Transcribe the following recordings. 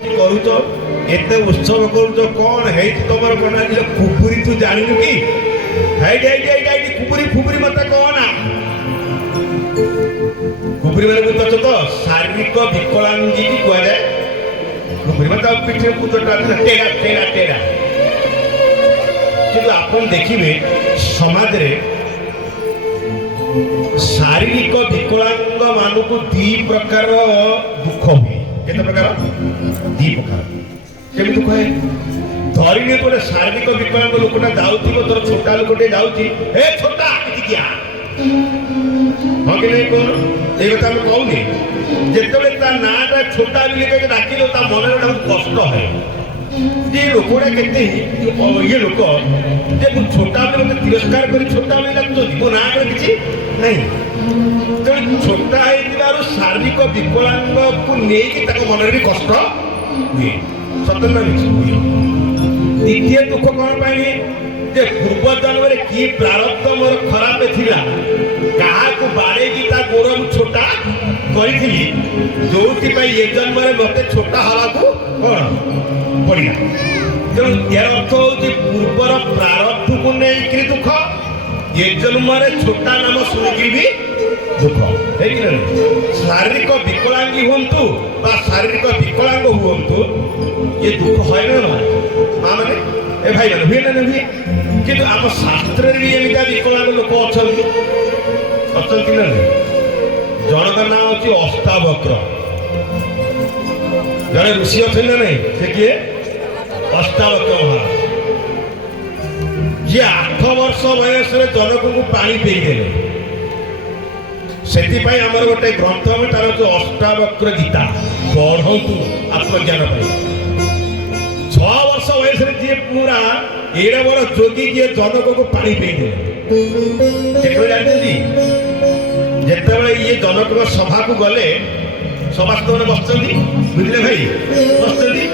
କରୁଛ ଏତେ ଉତ୍ସବ କରୁଛ କଣ ହେଇଛି ତମର ବନାଯିବ କୁକୁରି ତୁ ଜାଣିନୁ କି ହେଇଟି କୁକୁରି ଫୁକୁରି ମତେ କହନା କୁକୁରି ମାନେ ବୁଝୁଛ ତ ଶାରୀରିକ ବିକଳାଙ୍ଗୀ କି କୁହାଯାଏ କୁକୁରି ମାନେ ତା ପିଠିରେ କୁକୁରଟା ଟେରା ଟେରା ଟେରା କିନ୍ତୁ ଆପଣ ଦେଖିବେ ସମାଜରେ ଶାରୀରିକ ବିକଳାଙ୍ଗ ମାନଙ୍କୁ ଦି ପ୍ରକାର ଦୁଃଖ ହୁଏ କେତେ ପ୍ରକାର ଦି ପ୍ରକାର କେମିତି ଦୁଃଖ ହୁଏ ଧରିନେ ଗୋଟେ ଶାରୀରିକ ବିକଳାଙ୍ଗ ଲୋକଟା ଯାଉଥିବ ତୋର ଛୋଟା ଲୋକଟେ ଯାଉଛି ଏ ଛୋଟା କିଆ ହଁ କି ନାଇଁ କଣ এই কথা আমি কৌনি যেতবে তার নাটা ছোটা বিলিকে ডাকিল তা মনের একটা কষ্ট হয় যে লোকটা কেতে ইয়ে লোক যে ମୁଁ ଛୋଟା ବେଳେ ମତେ ତିରସ୍କାର କରି ଛୋଟା ବେଳେ ଡାକୁଛନ୍ତି ମୋ ନାଁ ରେ କିଛି ନାହିଁ ତେଣୁ ଛୋଟା ହେଇଥିବାରୁ ଶାରୀରିକ ବିକଳାଙ୍ଗକୁ ନେଇକି ତାଙ୍କ ମନରେ ବି କଷ୍ଟ ହୁଏ ସତ ନା ମିଛ ହୁଏ ଦ୍ୱିତୀୟ ଦୁଃଖ କଣ ପାଇଁ ଯେ ପୂର୍ବ ଜନ୍ମରେ କି ପ୍ରାରବ୍ଧ ମୋର ଖରାପ ଥିଲା କାହାକୁ ବାଡ଼େଇକି ତା ଗୋଡ଼ ମୁଁ ଛୋଟା କରିଥିଲି ଯୋଉଥିପାଇଁ ଏ ଜନ୍ମରେ ମତେ ଛୋଟା ହବାକୁ କଣ ପଡ଼ିଲା ତେଣୁ ଏହାର ଅର୍ଥ ହଉଛି ପୂର୍ବର ପ୍ରାରବ୍ଧକୁ ନେଇକିରି ଦୁଃଖ ଏ ଜନ୍ମରେ ଛୋଟା ନାମ ଶୁଣିକିରି ବି ଦୁଃଖ ହେଇକି ନା ଶାରୀରିକ ବିକଳାଙ୍ଗୀ ହୁଅନ୍ତୁ ବା ଶାରୀରିକ ବିକଳାଙ୍ଗ ହୁଅନ୍ତୁ ଏ ଦୁଃଖ হয় ନା ମା ମାନେ ଏ ଭାଇ ମାନେ ହୁଏ ନା ହୁଏ କିନ୍ତୁ ଆମ ଶାସ୍ତ୍ରରେ ବି ଏମିତିଆ ବିକଳାଙ୍ଗ ଲୋକ ଅଛନ୍ତି ନା ଜଣଙ୍କ ନାଁ ହଉଛି ଅଷ୍ଟାବକ୍ର ଜଣେ ଋଷି ଅଛନ୍ତି ନା ନାଇଁ ସେ କିଏ ଅଷ୍ଟାବକ୍ର ମହାରାଜ ଯିଏ 8 ବର୍ଷ ବୟସରେ ଜନକଙ୍କୁ ପାଣି ପିଇଦେଲେ ସେଥିପାଇଁ ଆମର ଗୋଟେ ଗ୍ରନ୍ଥ ତାର ହଉଛି ଅଷ୍ଟାବକ୍ର ଗୀତା ପଢନ୍ତୁ ଆତ୍ମଜ୍ଞାନ ପାଇଁ 6 ବର୍ଷ ବୟସରେ ଯିଏ ପୁରା ଏଡେ ବଡ ଯୋଗୀ ଯିଏ ଜନକଙ୍କୁ ପାଣି ପିଇଦେଲେ କେତେବେଳେ ଜାଣିଛନ୍ତି ଯେତେବେଳେ ଇଏ ଜନକଙ୍କ ସଭାକୁ ଗଲେ ସଭାସ୍ଥମାନେ ବସିଛନ୍ତି ବୁଝିଲେ ଭାଇ ବସିଛନ୍ତି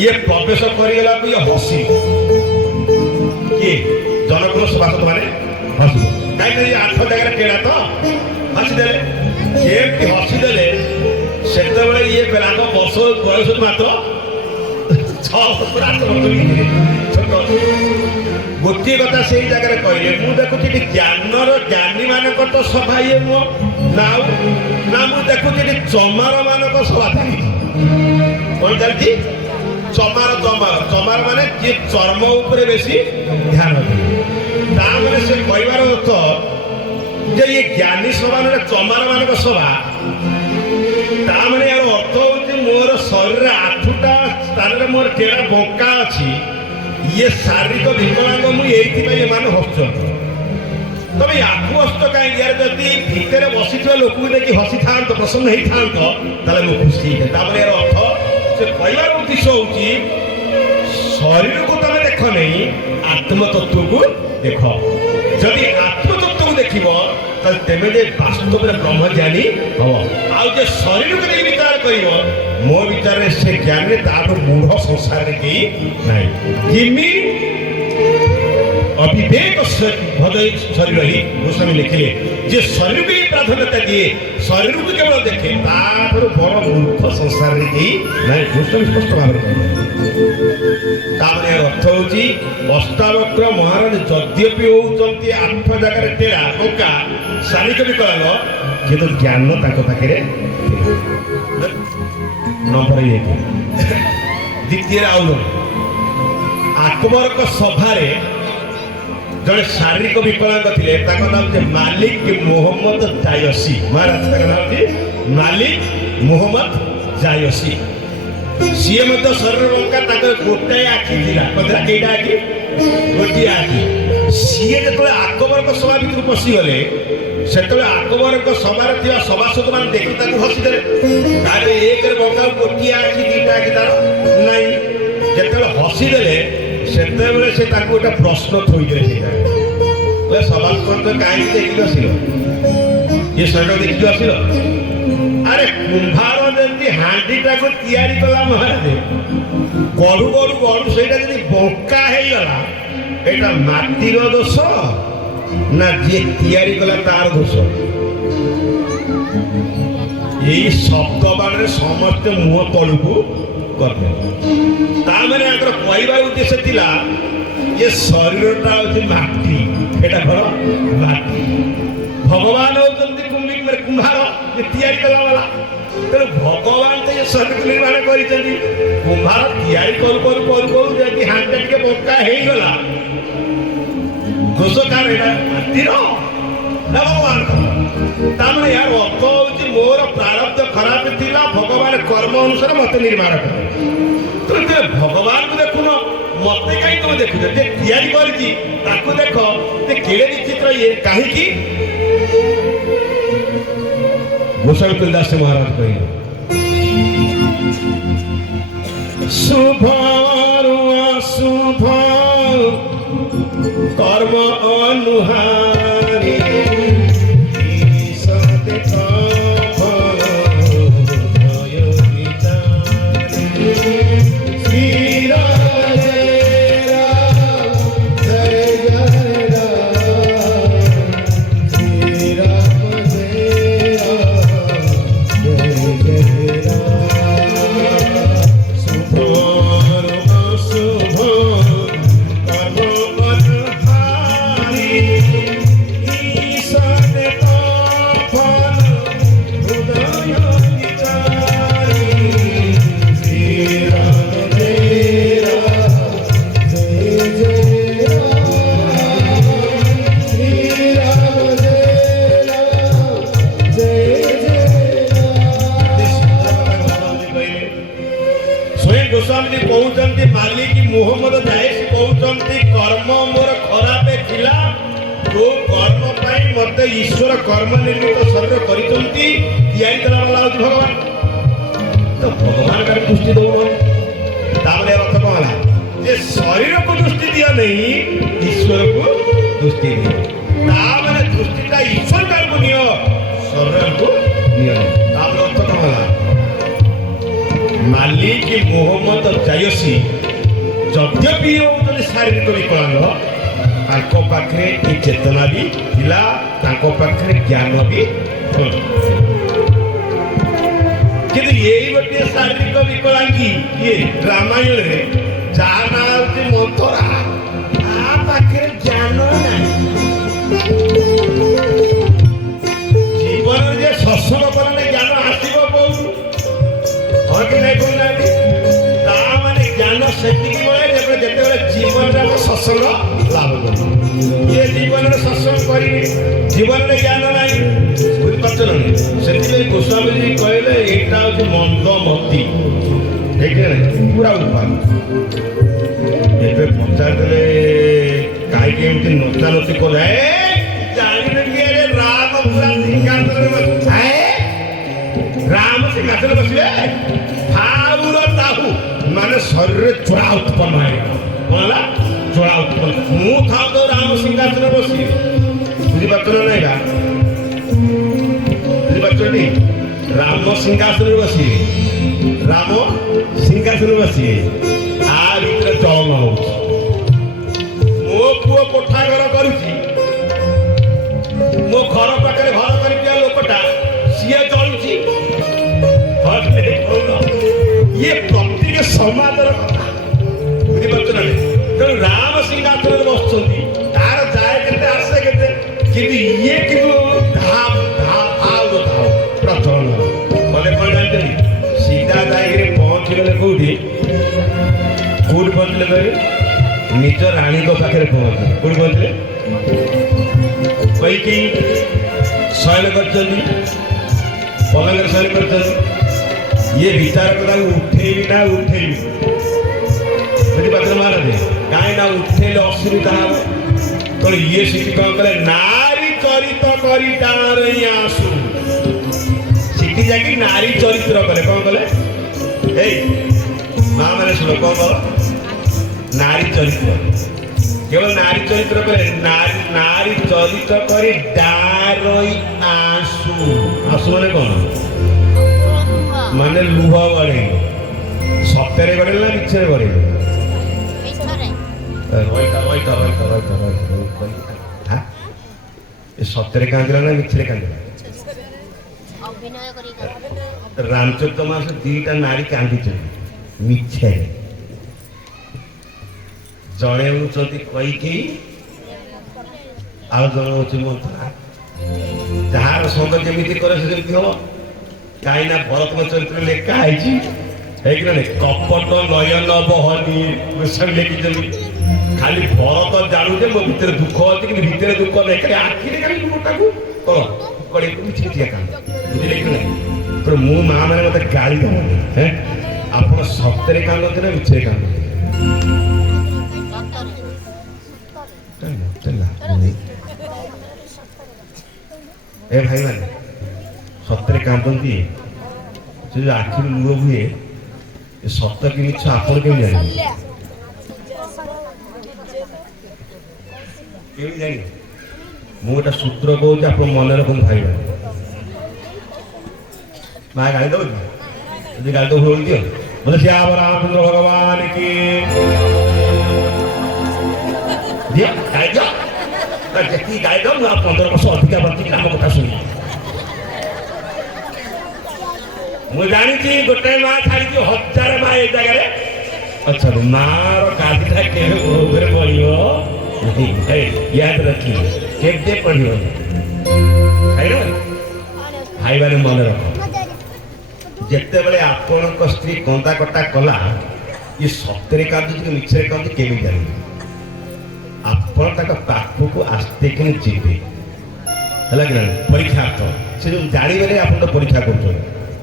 ଇଏ ପ୍ରବେଶ କରିଗଲାକୁ ଇଏ ହସି କିଏ ଜନକଙ୍କ ସଭାସଦ ମାନେ ହସିଲେ କାହିଁକି ଇଏ 8 ଜାଗାରେ ଟେଡ଼ା ତ ହସିଦେଲେ ଏମିତି ହସିଦେଲେ ସେତେବେଳେ ଇଏ ପିଲାଙ୍କ ବର୍ଷ ବୟସ ମାତ୍ର 6 ଗୋଟିଏ କଥା ସେଇ ଜାଗାରେ କହିଲେ ମୁଁ ଦେଖୁଛି ଏଠି ଜ୍ଞାନର ଜ୍ଞାନୀ ମାନଙ୍କର ତ ସଭା ଇଏ ନୁହଁ ନା ମୁଁ ଦେଖୁଛି ଏଠି ଚମାର ମାନଙ୍କ ସଭା ଚାଲିଛି କଣ ଚାଲିଛି ଚମାର ମାନେ ଯିଏ ଚର୍ମ ଉପରେ ବେଶୀ ଧ୍ୟାନ ଦିଏ ତା ମାନେ ସେ କହିବାର ଅର୍ଥ ଯେ ଇଏ ଜ୍ଞାନୀ ସଭା ମାନେ ଚମାର ମାନଙ୍କ ସଭା ତା ମାନେ ଏହାର ଅର୍ଥ ହଉଛି ମୋର ଶରୀରରେ 8ଟା ସ୍ଥାନରେ ମୋର ଟେଡ଼ା ବଙ୍କା ଅଛି ଇଏ ଶାରୀରିକ ବିକଳାଙ୍ଗ ମୁଁ ଏଇଥିପାଇଁ ଏମାନେ ହସୁଛନ୍ତି ତମେ ଆକୁ ହସୁଛ କାହିଁକି ୟାର ଯଦି ଭିତରେ ବସିଥିବା ଲୋକଙ୍କୁ ଦେଖି ହସିଥାନ୍ତ ପ୍ରସନ୍ନ ହେଇଥାନ୍ତ ତାହେଲେ ମୁଁ ଖୁସି ହେଇଥାଏ ତାପରେ ଏହାର ଅର୍ଥ ସେ କହିବାର ଉଦ୍ଦେଶ୍ୟ ହଉଛି ଶରୀରକୁ ତମେ ଦେଖ ନାହିଁ ଆତ୍ମତତ୍ତ୍ୱକୁ ଦେଖ ଯଦି ଆତ୍ମତତ୍ତ୍ୱକୁ ଦେଖିବ ତାହେଲେ ତେମେ ଯେ ବାସ୍ତବରେ ବ୍ରହ୍ମଜ୍ଞାନୀ ହବ ଆଉ ଯେ ଶରୀରକୁ ନେଇ ବିଚାର କରିବ ମୋ ବିଚାରରେ ସେ ଜ୍ଞାନରେ ତାଠୁ ମୂଢ ସଂସାରରେ କେହି ନାହିଁ କିମି ଅବିବେକ ଶରୀର ହିଁ ଗୋସ୍ୱାମୀ ଲେଖିଲେ ଯେ ଶରୀରକୁ ହିଁ ପ୍ରାଧାନ୍ୟତା ଦିଏ ଶରୀରକୁ କେବଳ ଦେଖେ ତାଠାରୁ ବଡ଼ ମୂର୍ଖ ସଂସାରରେ କେହି ନାହିଁ ଗୋସ୍ୱାମୀ ସ୍ପଷ୍ଟ ଭାବରେ କହିଲେ ତାମାନେ ଅର୍ଥ ହଉଛି ଅଷ୍ଟାବକ୍ର ମହାରାଜ ଯଦ୍ୟପି ହଉଛନ୍ତି 8 ଜାଗାରେ ଟେଡ଼ା ବଙ୍କା ଶାରୀରିକ ବିକଳାଙ୍ଗ କିନ୍ତୁ ଜ୍ଞାନ ତାଙ୍କ ପାଖରେ ନମ୍ବର 1 ଦ୍ୱିତୀୟରେ ଆଉ ଜଣେ ଆକବରଙ୍କ ସଭାରେ ଜଣେ ଶାରୀରିକ ବିକଳାଙ୍ଗ ଥିଲେ ତାଙ୍କ ନାମ ହଉଛି ମାଲିକ ମୋହମ୍ମଦ ଜାୟସୀ ମହାରାଜ ତାଙ୍କ ନାମ ହଉଛି ମାଲିକ ମୋହମ୍ମଦ ଜାୟସୀ ସିଏ ମଧ୍ୟ ଶରୀର ବଙ୍କା ତାଙ୍କର ଗୋଟାଏ ଆଖି ଥିଲା କେଇଟା ଆଖି ଗୋଟିଏ ଆଖି ସିଏ ଯେତେବେଳେ ଆକବରଙ୍କ ସଭା ଭିତରୁ ପଶିଗଲେ ସେତେବେଳେ ଆକବରଙ୍କ ସଭାରେ ଥିବା ସଭାସଦ ମାନେ ଦେଖି ତାକୁ ହସିଦେଲେ ତାହେଲେ 1ରେ ବଙ୍କା ଗୋଟିଏ ଆଖି 2ଟା ଆଖି ତାର ନାହିଁ ଯେତେବେଳେ ହସିଦେଲେ ସେତେବେଳେ ସେ ତାଙ୍କୁ ଗୋଟେ ପ୍ରଶ୍ନ ଥୋଇଦେଲେ ସେଇଟା ସଭାସଦ କାହିଁକି ଦେଖିକି ଆସିଲ ଇଏ ଶରୀର ଦେଖିକି ଆସିଲ ଆରେ କୁମ୍ଭାର ଯେମିତି ହାଣ୍ଡିଟାକୁ ତିଆରି କଲା ମହାରାଜ ଗଢୁ ଗଢୁ ଗଢୁ ସେଇଟା ଯଦି ବଙ୍କା ହେଇଗଲା ଏଇଟା ମାଟିର ଦୋଷ ନା ଯିଏ ତିଆରି କଲା ତାର ଦୋଷ ଏଇ ଶବ୍ଦ ବାଣରେ ସମସ୍ତେ ମୁହଁ ତଳକୁ କର୍ମ ତାମାନେ ଆଙ୍କର କହିବାର ଉଦ୍ଦେଶ୍ୟ ଥିଲା ଯେ ଶରୀରଟା ହଉଛି ମାଟି, ଏଟା କଣ ମାଟି, ଭଗବାନ ହଉଛନ୍ତି କୁମ୍ଭାର ଯେ ତିଆରି କଲା ବାଲା। ତେଣୁ ଭଗବାନ ତ ଏ ଶରୀରକୁ ନିର୍ମାଣ କରିଛନ୍ତି, କୁମ୍ଭାର ତିଆରି କରୁ କରୁ କରୁ କରୁ ଯଦି ହାତଟା ଟିକେ ବଙ୍କା ହେଇଗଲା, ଦୋଷ କାହାର? ଏଇଟା ମାଟିର ନା ଭଗବାନଙ୍କର? ତାମାନେ ଏହାର ଅର୍ଥ ହଉଛି ମୋର ପ୍ରାରବ୍ଧ ଖରାପ ଥିଲା, ଭଗବାନ କର୍ମ ଅନୁସାରେ ମତେ ନିର୍ମାଣ କଲେ। ତେଣୁ ଭଗବାନଙ୍କୁ ଦେଖୁନ, ମତେ କାହିଁ ତମେ ଦେଖୁଛ? ଯେ ତିଆରି କରିଛି ତାକୁ ଦେଖ, ଯେ କେଡ଼େ ବିଚିତ୍ର ଇଏ। କାହିଁକି? ଗୋସ୍ୱାମୀ ତୁଳସୀଦାସ ମହାରାଜ କହିଲେ, ଶୁଭରୁ ଅଶୁଭ କର୍ମ ଅନୁହାରୀ କହୁଛନ୍ତି ମାଲିକ ମୁହମ୍ମଦ ଜାଇସ କହୁଛନ୍ତି କର୍ମ ମୋର ଖରାପ ଥିଲା, ଯୋଉ କର୍ମ ପାଇଁ ମତେ ଈଶ୍ୱର କର୍ମ ନିର୍ମିତ ଶରୀର କରିଛନ୍ତି, ତିଆରି କଲା ବାଲା ହଉଛି ଭଗବାନ। ତ ଭଗବାନ କାଳେ ଦୃଷ୍ଟି ଦଉନାହାନ୍ତି। ତାପରେ ଅର୍ଥ କଣ ହେଲା? ଯେ ଶରୀରକୁ ଦୃଷ୍ଟି ଦିଅ ନାହିଁ, ଈଶ୍ୱରକୁ ଦୃଷ୍ଟି ଦିଅ। ତାମାନେ ଦୃଷ୍ଟିଟା ଈଶ୍ୱର କାହାକୁ ନିଅ, ଶରୀରକୁ ନିଅ। ତାପରେ ଅର୍ଥ କଣ ହେଲା? ମାଲିକ ମୁହମ୍ମଦ ଜାୟସୀ ଯଦ୍ୟପି ହଉଛନ୍ତି ଶାରୀରିକ ବିକଳାଙ୍ଗ, ତାଙ୍କ ପାଖରେ ଏ ଚେତନା ବି ଥିଲା, ତାଙ୍କ ପାଖରେ ଜ୍ଞାନ ବି। କିନ୍ତୁ ଏଇ ଗୋଟିଏ ଶାରୀରିକ ବିକଳାଙ୍ଗୀ କିଏ? ରାମାୟଣରେ ଯାହା ନାଁ ହଉଛି ମନ୍ଥରା, ତା ପାଖରେ ଜ୍ଞାନ ନାହିଁ। ଜୀବନରେ ଯେ ସତ୍ସଙ୍ଗ କଲେ ଜ୍ଞାନ ଆସିବ କୋଉଠୁ? ତାମାନେ ଜ୍ଞାନ ସେତିକି ବେଳେ ଯେତେବେଳେ ଜୀବନରେ ସତ୍ସଙ୍ଗ ଲାଭ କରିବ। ଇଏ ଜୀବନରେ ସତ୍ସଙ୍ଗ କରିବି, ଜୀବନରେ ଜ୍ଞାନ ନାହିଁ, ବୁଝିପାରୁଛ ନା? ସେଥିପାଇଁ ଗୋସ୍ୱାମୀଜୀ କହିଲେ ଏଇଟା ହଉଛି ମନ୍ଦମତି, ପୁରା ଉପାୟ। ଏବେ ପଚାରିଦେଲେ କାହିଁକି ଏମିତି ନଚାନଚି କଲେ, ଜାଣିବେ କି ରାମ ପୁରା ସିଂହାସନରେ ବସିବେ, ରାମ ସିଂହାସନ ବସିବେ, ମାନେ ଶରୀରରେ ଚୋରା ଉତ୍ପନ୍ନ ହେଇଗଲା। କଣ ହେଲା? ଚୋରା ଉତ୍ପନ୍ନ। ମୁଁ ଥାଉ ତ ରାମ ସିଂହାସନ ବସିବି, ବୁଝିପାରୁଛ ନା ନାଇଁ? ବୁଝିପାରୁଛନ୍ତି? ରାମ ସିଂହାସନରେ ବସିବେ, ରାମ ସିଂହାସନରେ ବସିବେ, ଆ ଭିତରେ ଚଳନ ହଉଛି। ମୋ ପୁଅ କୋଠା ଘର କରୁଛି, ମୋ ଘର ପାଖରେ ଘର କରିଥିବା ଲୋକଟା ସିଏ ଚଳୁଛି। ଇଏ ପ୍ରତ୍ୟେକ ସମାଜର କଥା, ବୁଝିପାରୁଛ ନା? ତେଣୁ ରାମ ସିଂହାସନରେ ବସୁଛନ୍ତି, ତାର ଯାଏ କେତେ ଆସେ କେତେ, କିନ୍ତୁ ଇଏ କିନ୍ତୁ ପ୍ରଚଳନ କଲେ। କଣ ଜାଣିଛନ୍ତି? ସିଧା ଯାଇକିରି ପହଞ୍ଚିଗଲେ କୋଉଠି? କୋଉଠି ପହଞ୍ଚିଲେ କହିଲେ? ନିଜ ରାଣୀଙ୍କ ପାଖରେ ପହଞ୍ଚିଲେ। କୋଉଠି ପହଞ୍ଚିଲେ? କହିକି ଶୟନ କରିଛନ୍ତି, ପଲଙ୍କରେ ଶୟନ କରିଛନ୍ତି। ये विचार कला उठेबी ना उठेबी, बुझिपार महाराज? कहीं ना उठेले असुविधा हम। तो ये सीखी कौन कले? नारी चरित करी डाँरई आसु, सीखी जाकि नारी चरित्र कले। कौन कले? माँ मैंने शुण कौन कल? नारी चरित्र, केवल नारी चरित्र कले, नारी चरित्र करी डाँरई आसु। आसु माने कौन? माने लुह गड़े, सत्य गड़े ना मिछे गड़े? सत्य कांदिला ना मिछे कांदिला? रामचरित मास दीटा नारी कांदी, ମିଛରେ ଜଣେ ହେଉଛନ୍ତି କଇକେଇ ଆଉ ଜଣେ ହଉଛି ମନ୍ଥରା। ଯାହାର ସଙ୍ଗ ଯେମିତି କରେ ସେ ଯେମିତି ହବ। କାହିଁକି ନା ଭରତଙ୍କ ଚରିତ୍ର ଲେଖା ହେଇଛି ହେଇକି ନା କପଟ ନୟନ ବହନି ଲେଖିଛନ୍ତି। ଖାଲି ଭରତ ଜାଣୁଛେ ମୋ ଭିତରେ ଦୁଃଖ ଅଛି କିନ୍ତୁ ଭିତରେ ଦୁଃଖ ନାହିଁ। ଖାଲି ଆଖିରେ ଖାଲି ମୁହଁଟାକୁ କଣ ବୁଝିଲେ କି ନାହିଁ? ମୁଁ ମା ମାନେ ମତେ ଗାଳି ଦବନି। ଆପଣ ସତରେ କାନ୍ଦନ୍ତି ନା ମିଛରେ କାନ୍ଦନ୍ତି? ଏ ଭାଇ ମାନେ ସତରେ କାନ୍ଦନ୍ତି? ସେ ଯୋଉ ଆଖିରୁ ଲୁହ ହୁଏ ସତ କି ମିଛ ଆପଣ କେମିତି ଜାଣିବେ? କେମିତି ଜାଣିବେ? ମୁଁ ଗୋଟେ ସୂତ୍ର କହୁଛି ଆପଣ ମନେ ରଖନ୍ତୁ ଭାଇ ମାନେ। ମା ଗାଳି ଦଉଛି ଯଦି ଗାଳି ଦଉ ଦିଅ ବୋଲେ ଶ୍ୟାମ ରାମଚନ୍ଦ୍ର ଭଗବାନ କି ଦିଅ ଗାଳି ଦିଅ। ଯେତିକି ଗାଳି ଦଉ ମୁଁ ଆଉ 15 ବର୍ଷ ଅଧିକା ବଞ୍ଚିକି ଆମ କଥା ଶୁଣିବି। ମୁଁ ଜାଣିଛି ଗୋଟାଏ ମା ଛାଡ଼ିଛି 1000 ମା ଏ ଜାଗାରେ ଅଛନ୍ତି। ମାର କାନ୍ଦିଟା କେବେ ଉପରେ ପଡ଼ିବ ୟାଦ ରଖି କେବେ ପଡ଼ିବନି। ଭାଇମାନେ ମନେ ରଖ, ଯେତେବେଳେ ଆପଣଙ୍କ ସ୍ତ୍ରୀ କନ୍ଦା କଟା କଲା ଇଏ ସତରେ କାନ୍ଦୁଛି କି ମିଛରେ କାନ୍ଦୁଛି କେମିତି ଜାଣିବେ? ଆପଣ ତାଙ୍କ ପାଖକୁ ଆସ୍ତେ କିଣି ଯିବେ ହେଲା କି ନା ପରୀକ୍ଷା ହାତ ସେ ଯୋଉ ଜାଣିବେନି ଆପଣ ତ ପରୀକ୍ଷା କରୁଛନ୍ତି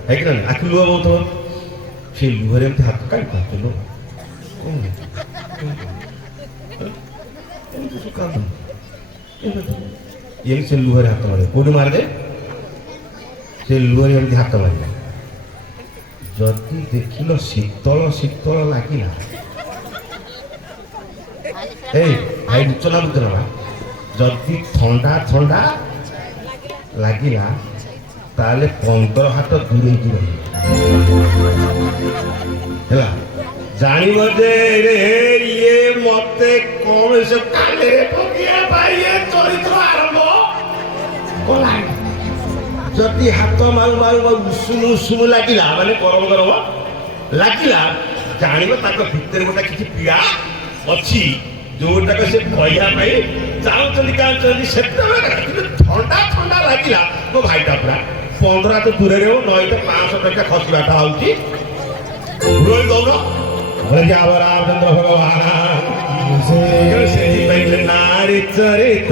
ହେଇକି ନା ଆଖି ଲୁହ ବହୁଥିବ ସେ ଲୁହରେ ଏମିତି ହାତ କାଢି ପାରୁଥିବ ଏମିତି ସେ ଲୁହରେ ହାତ ମାରିବେ। କୋଉଠି ମାରିଲେ? ସେ ଲୁହରେ ଏମିତି ହାତ ମାରିବେ। ଯଦି ଦେଖିଲ ଶୀତଳ ଶୀତଳ ଲାଗିଲା ଏଇ ଭାଇ ବୁଝୁଛ ନା ବୁଝୁଛ ନା? ଯଦି ଥଣ୍ଡା ଥଣ୍ଡା ଲାଗିଲା ତାହେଲେ 15 ହାତ ଦୂରେଇକି ରହିବ ହେଲା। ଜାଣିବ ଯେ ଇଏ ମତେ କୌଣସି କାନରେ ପକେଇବା ପାଇଁ ଚରିତ୍ର ଆରମ୍ଭ କଲାଣି। ଯଦି ହାତ ମାରୁ ମାରୁ ଉଷୁମ ଉଷୁମ ଲାଗିଲା ମାନେ ଗରମ ଗରମ ଲାଗିଲା ଜାଣିବ ତାଙ୍କ ଭିତରେ ଗୋଟେ କିଛି ପୀଡ଼ା ଅଛି ଯୋଉଟାକୁ ସେ କହିବା ପାଇଁ ଚାହୁଁଛନ୍ତି କାହୁଁଛନ୍ତି। ସେତେବେଳେ କିନ୍ତୁ ଥଣ୍ଡା ଥଣ୍ଡା ଲାଗିଲା ମୋ ଭାଇଟା ପୁରା 15 ହାତ ଦୂରରେ ହବ ନହେଲେ 500 ଟଙ୍କା ଖସିବାଟା ହଉଛି ଦୌଡ଼ ରାମଚନ୍ଦ୍ର ଭଗବାନ ସେଥିପାଇଁ ନାରୀ ଚରିତ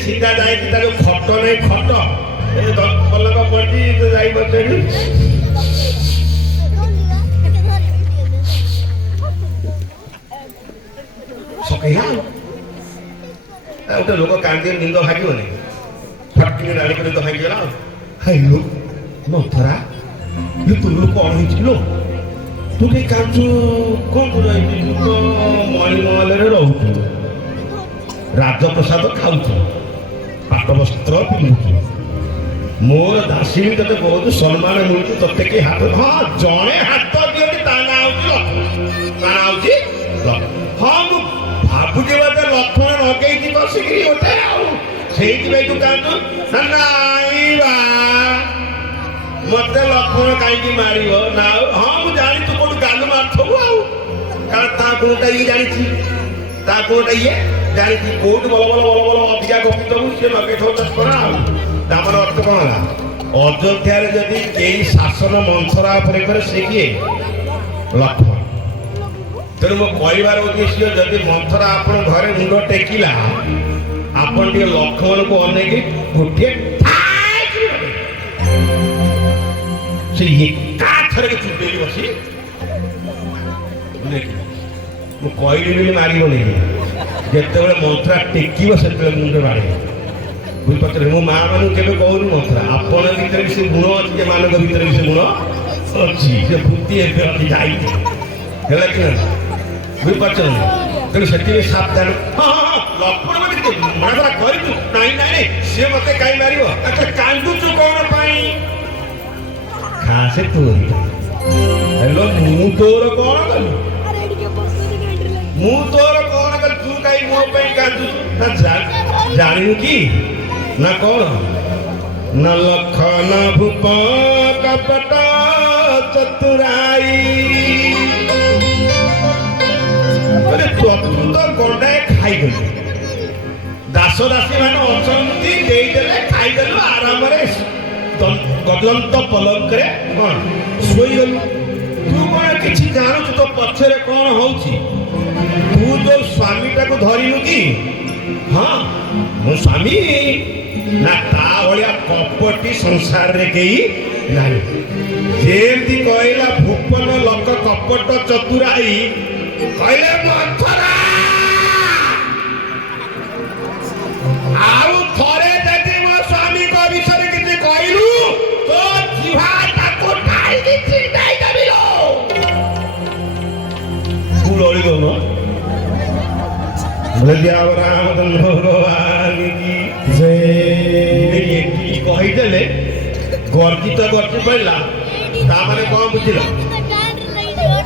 सीधा जाए खट नहीं खट पलक पड़ी सकेला गोटे लोक कांदी निंद भागनी फटकिनी राणी कर भागीगला हाइलो नथरा तू लोग कौन हो तू कहीं कांचु कौन कर मणिमहल रोचु राजप्रसाद खाऊ पाट वस्त्र पिंधु मोर दासिनी ते बहुत सम्मान मिलू ते कि हाथ हाँ जड़े हाथ दिखती हाँ मुझे भावुची बोधे लक्ष्मण लगे बसिक गोटे से तू कहतु मत लक्ष्मण कहीं मार ना हाँ मुझे जानी तू कौन गाल मारथबू आुणटा ये जानी गुणटा ये जानी कौट बल बल बल बल अधिका गपितबू सी लगे दशकरा तार अर्थ कौन है अयोध्यार जदि कई शासन मंथरा करे से किए लक्ष्मण तेणु मो कहबार उद्देश्य जदि मंथरा आपण घरे मुंड टेकिला आपण टे लक्ष्मण को अनेक गोटे से एकाथर के चुपेली बसी मु कहली मार जिते मंथरा टेक से मुंड मारे ବୁଝିପାରୁଛନ୍ତି ମୋ ମା ମାନଙ୍କୁ କେବେ କହୁନି ମନ୍ଥରା ଆପଣ ଭିତରେ ବି ସେ ଗୁଣ ଅଛି ଏମାନଙ୍କ ଭିତରେ ବି ସେ ଗୁଣ ଅଛି ସେ ବୃତ୍ତି ଏବେ ଅଛି ଯାଇଛି ହେଲା କି ନା ବୁଝିପାରୁଛନ୍ତି ତେଣୁ ସେଥିପାଇଁ ସାବଧାନ ଲକ୍ଷ୍ମଣ ମାନେ ମହାଧରା କରିଛୁ ନାଇଁ ନାଇଁ ସିଏ ମତେ କାହିଁ ମାରିବ ଆଚ୍ଛା କାନ୍ଦୁଛୁ କଣ ପାଇଁ ଖାସେ ତୁ ହେଲୋ ମୁଁ ତୋର କଣ କଲି ମୁଁ ତୋର କଣ କଲି ତୁ କାହିଁ ମୋ ପାଇଁ କାନ୍ଦୁଛୁ ନା ଜାଣିନୁ କି ନା କଣ ନା ଲକ୍ଷଣ ଭୂପ କପଟ ଚତୁରାଇ ଚତୁର୍ଥ ଗଣ୍ଡାଏ ଖାଇଦେଲୁ ଦାସ ଦାସୀ ମାନେ ଅଛନ୍ତି ଦେଇଦେଲେ ଖାଇଦେଲୁ ଆରାମରେ ଗଦନ୍ତ ପଲଙ୍କରେ କଣ ଶୋଇଗଲୁ ତୁ କଣ କିଛି ଜାଣୁଛୁ ତୋ ପଛରେ କଣ ହଉଛି ତୁ ଯୋଉ ସ୍ୱାମୀଟାକୁ ଧରିନୁ କି ହଁ ମୋ ସ୍ୱାମୀ ନା ତା ଭଳିଆ କପଟି ସଂସାରରେ କେହି ନାହିଁ ଯେମିତି କହିଲା ଭୁପନ ଲୋକ କପଟ ଚତୁରାଇ କହିଲେ ମନ୍ଥରା ଆଉ ଥରେ ଯଦି ମୋ ସ୍ୱାମୀଙ୍କ ବିଷୟରେ କିଛି କହିଲୁ ତ ଜିଭା ତାକୁ ଢାଳିକି ଛିଣ୍ଡାଇ ଦେବି ଲୋ ଫୁଲଳି ଦଉନ ରାମଚନ୍ଦ୍ର ଭଗବାନ କି କହିଦେଲେ ଗର୍ଜିତ ଗର୍ଜି ପଡ଼ିଲା ତାମାନେ କଣ ବୁଝିଲ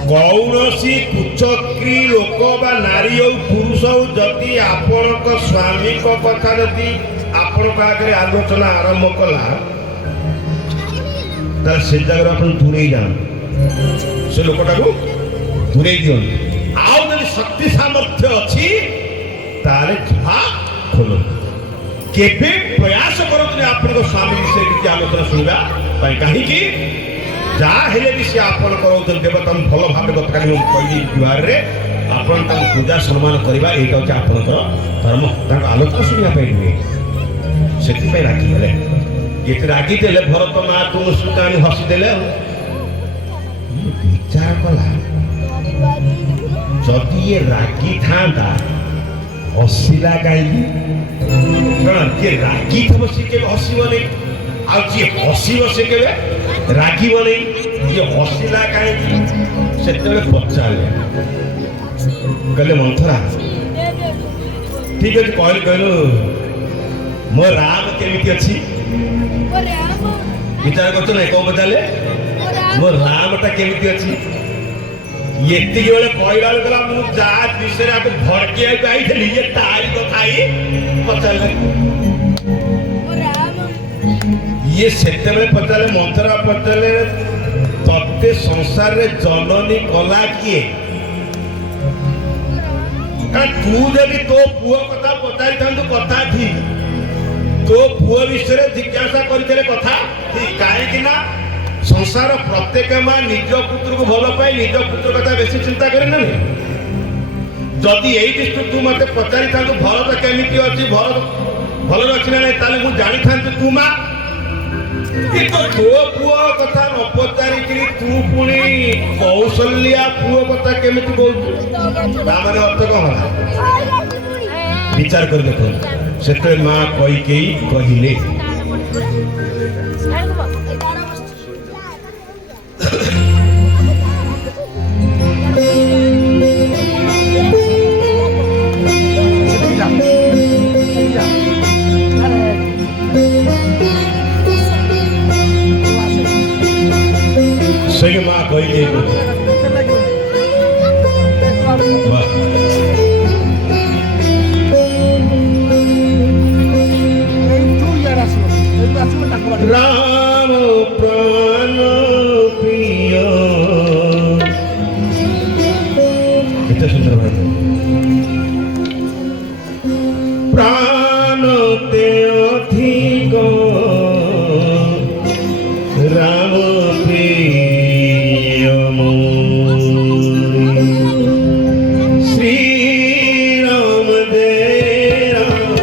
କୌଣସି କୁଚକ୍ରୀ ଲୋକ ବା ନାରୀ ହଉ ପୁରୁଷ ହଉ ଯଦି ଆପଣଙ୍କ ସ୍ୱାମୀଙ୍କ କଥା ଯଦି ଆପଣଙ୍କ ଆଗରେ ଆଲୋଚନା ଆରମ୍ଭ କଲା ତାହେଲେ ସେ ଜାଗାରେ ଆପଣ ଦୂରେଇ ଯାଆନ୍ତୁ ସେ ଲୋକଟାକୁ ଦୂରେଇ ଦିଅନ୍ତୁ ଆଉ ଯଦି ଶକ୍ତି ସାମର୍ଥ୍ୟ ଅଛି ତାହେଲେ ଯାହା ଖୋଲନ୍ତୁ କେବେ ପ୍ରୟାସ କରନ୍ତୁନି ଆପଣଙ୍କ ସ୍ୱାମୀ ବିଷୟରେ କିଛି ଆଲୋଚନା ଶୁଣିବା ପାଇଁ କାହିଁକି ଯାହା ହେଲେ ବି ସେ ଆପଣ କରଉଛନ୍ତି ଦେବତାଙ୍କୁ ଭଲ ଭାବରେ ଗତକାଲି ମୁଁ କହିଲି ବିବାହରେ ଆପଣ ତାଙ୍କୁ ପୂଜା ସମ୍ମାନ କରିବା ଏଇଟା ହେଉଛି ଆପଣଙ୍କର ଧର୍ମ ତାଙ୍କ ଆଲୋଚନା ଶୁଣିବା ପାଇଁ ନୁହେଁ ସେଥିପାଇଁ ରାଗିଦେଲେ ଏତେ ରାଗିଦେଲେ ଭରତ ମା ତୁମ ସୁତାଣି ହସିଦେଲେ ଆଉ ବିଚାର କଲା ଯଦି ଇଏ ରାଗିଥାନ୍ତା ହସିଲା କାହିଁକି କାରଣ ଯିଏ ରାଗିଥିବ ସେ କେବେ ହସିବନି ଆଉ ଯିଏ ହସିବ ସେ କେବେ ରାଗିବ ନାହିଁ ଯିଏ ହସିଲା କାହିଁକି ସେତେବେଳେ ପଚାରିଲେ କହିଲେ ମନ୍ଥରା ଠିକ ଅଛି କହିଲୁ କହିଲୁ ମୋ ରାମ କେମିତି ଅଛି ବିଚାର କରୁଛ ନାଇଁ କଣ ପଚାରିଲେ ମୋ ରାମଟା କେମିତି ଅଛି ଏତିକି ବେଳେ କହିଲା ବେଳକୁ ମୁଁ ଯାହା ବିଷୟରେ ଆକୁ ଭଡ଼କିବାକୁ ଆଇଥିଲି ଇଏ ତାରି କଥା ହିଁ ପଚାରିଲେ ଇଏ ସେତେବେଳେ ପଚାରିଲେ ମନ୍ଥରା ପଚାରିଲେ ତତେ ସଂସାରରେ ଜନନୀ କଲା କିଏ ତୁ ଯଦି ତୋ ପୁଅ କଥା ପଚାରିଥାନ୍ତୁ କଥା ଠିକ ତୋ ପୁଅ ବିଷୟରେ ଜିଜ୍ଞାସା କରିଥିଲେ କଥା ଠିକ କାହିଁକି ନା ସଂସାର ପ୍ରତ୍ୟେକ ମା ନିଜ ପୁତ୍ରକୁ ଭଲ ପାଇ ନିଜ ପୁତ୍ର କଥା ବେଶୀ ଚିନ୍ତା କରେ ନା ଯଦି ଏଇ ଦୃଷ୍ଟିରୁ ତୁ ମତେ ପଚାରିଥାନ୍ତୁ ଭରତ କେମିତି ଅଛି ଭରତ ଭଲରେ ଅଛି ନା ନାହିଁ ତାହେଲେ ମୁଁ ଜାଣିଥାନ୍ତି ତୁ ମା କିନ୍ତୁ ତୋ ପୁଅ କଥା ନ ପଚାରିକିରି ତୁ ପୁଣି କୌଶଲ୍ୟା ପୁଅ କଥା କେମିତି କହୁଛୁ ତାମାନେ ଅର୍ଥ କଣ ହେଲା ବିଚାର କରି ଦେଖନ୍ତୁ ସେତେବେଳେ ମା କୈକେୟୀ କହିଲେ ସେଇ ମା କୈକେୟୀ राम प्राण प्रिय कितना सुंदर भाई प्राण ते अधिक राम प्रिय श्री राम दे राम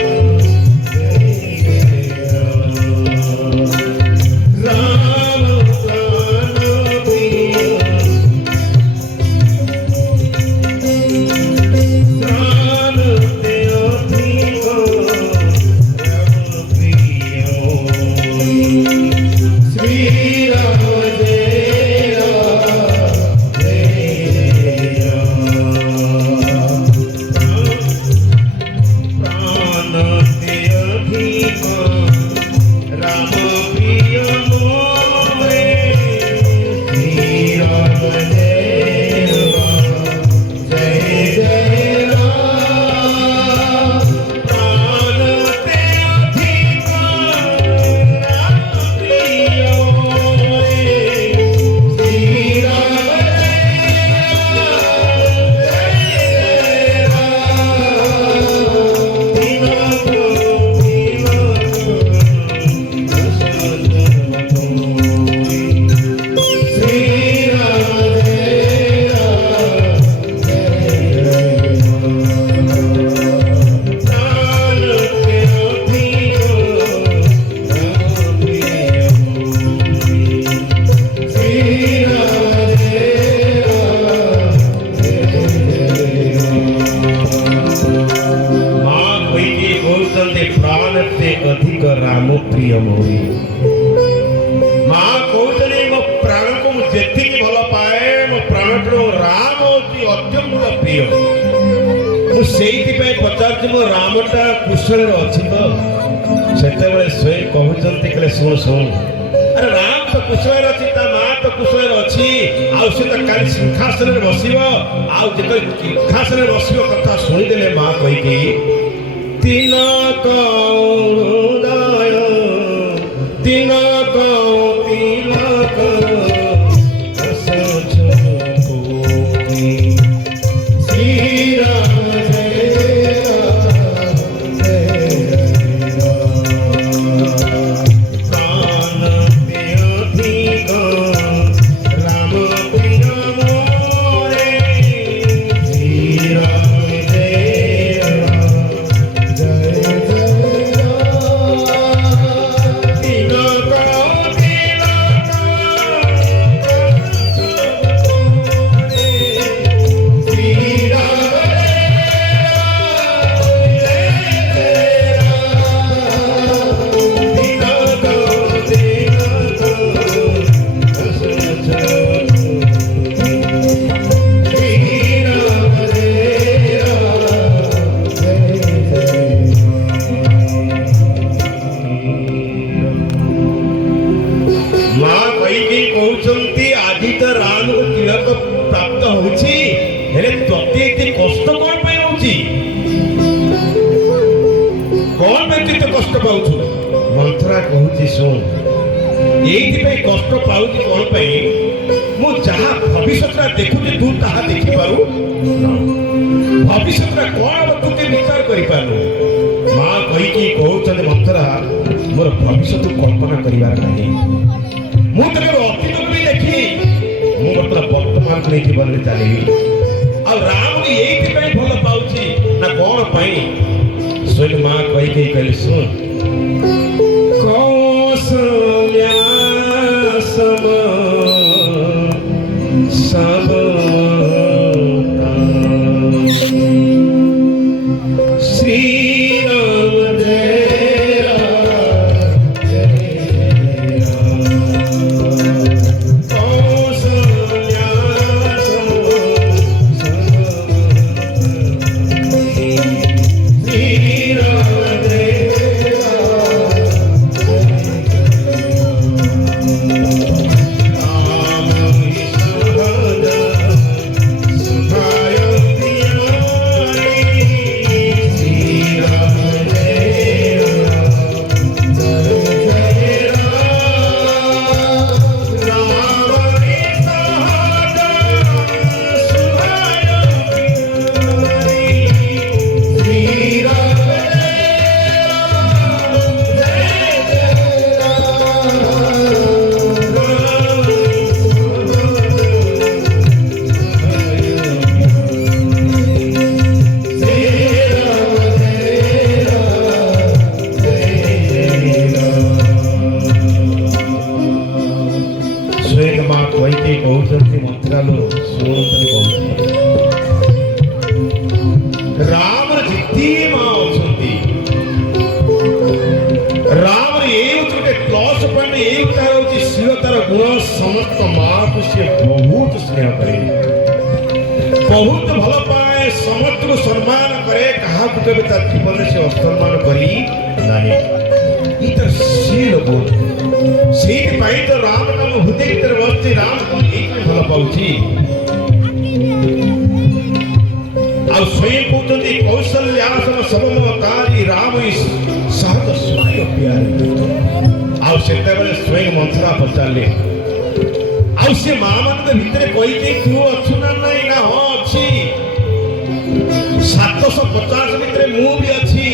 अधिक राम प्रिय मोरी माँ कहते मो प्राण को जी भल पाए मो प्राण राम होती अत्यंत प्रिय मुझे पचार मो रामटा कुशल अच्छी तो से स्वयं कहते कहले शुण शुण अरे राम तो कुशल अच्छी माँ तो कुशल अच्छी आसे तो काली सिंहासन बसब आते सिंहासन बसब कथा शुणीदे माँ कहीकि तीन कौदय तीन कष्ट पाऊ मंथरा कहूँ शुण ये कष्ट पाऊँ कौन मुझा भविष्य देखुची तू ताहा देखी पारू भविष्य कौन तू विचार कर माँ कहीकि कहते मंथरा मोर भविष्य तू कल्पना करार नहीं मुझे अतीत को भी देखी मुझे वर्तमान को नहीं जीवन में चलि आ राम ये भल पाऊँ ना कौन स्वयं माँ कहीकि कहले सुन कौशल्या सब सब श्री राम जय कौशल्या राम जिति माँ अच्छी राम प्लस पॉइंट ये शीलतार गुण समस्त माँ को सी बहुत स्नेह करे बहुत भल पाए समस्त को सम्मान करे क्या जीवन से असम्मान करी शील गुण से तो राम नाम हृदय भीतर बस राम को भल पाऊँ स्वयं कहते कौशल्यासन सब ममकारी राम सहज स्वाय प्यारे से स्वयं मंथरा पचारे से माँ मान भितर कही तू अच्छु ना नहीं ना हाँ अच्छी 750 भितर मु भी अच्छी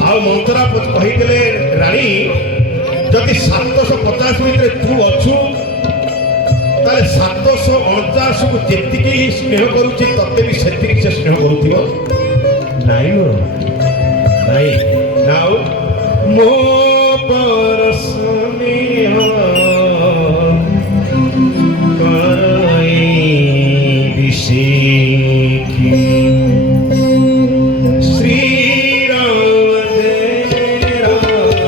मंथरा कहीदे राणी जदि 750 भितर तू अच्छु 749 को जी स्नेह करुच्ची तत्ते भी से स्नेह करुव नाई मो पर स्नेह श्री राम जय राम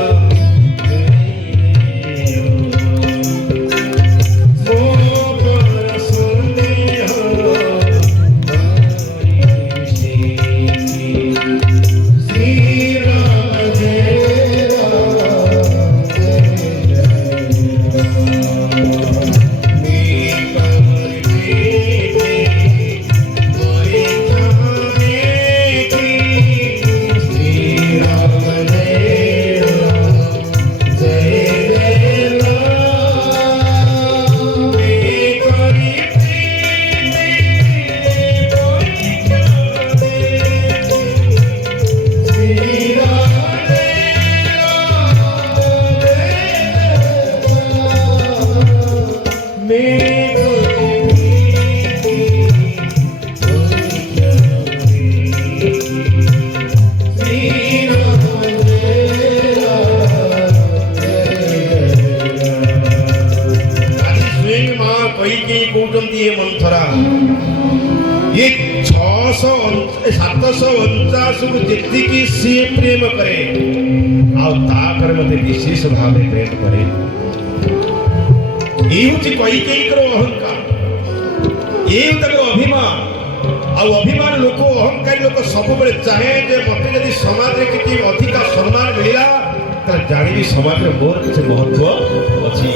कहते ये मंथरा ये 749 को जी सी प्रेम करे आपर मत विशेष भाव प्रेम करे ये अहंकार ये अभिमान अभिमान लोक अहंकारी लोक सब चाहे मत जब समाज में किसी अधिक सम्मान मिलला जानी समाज में मोर किसी महत्व अच्छी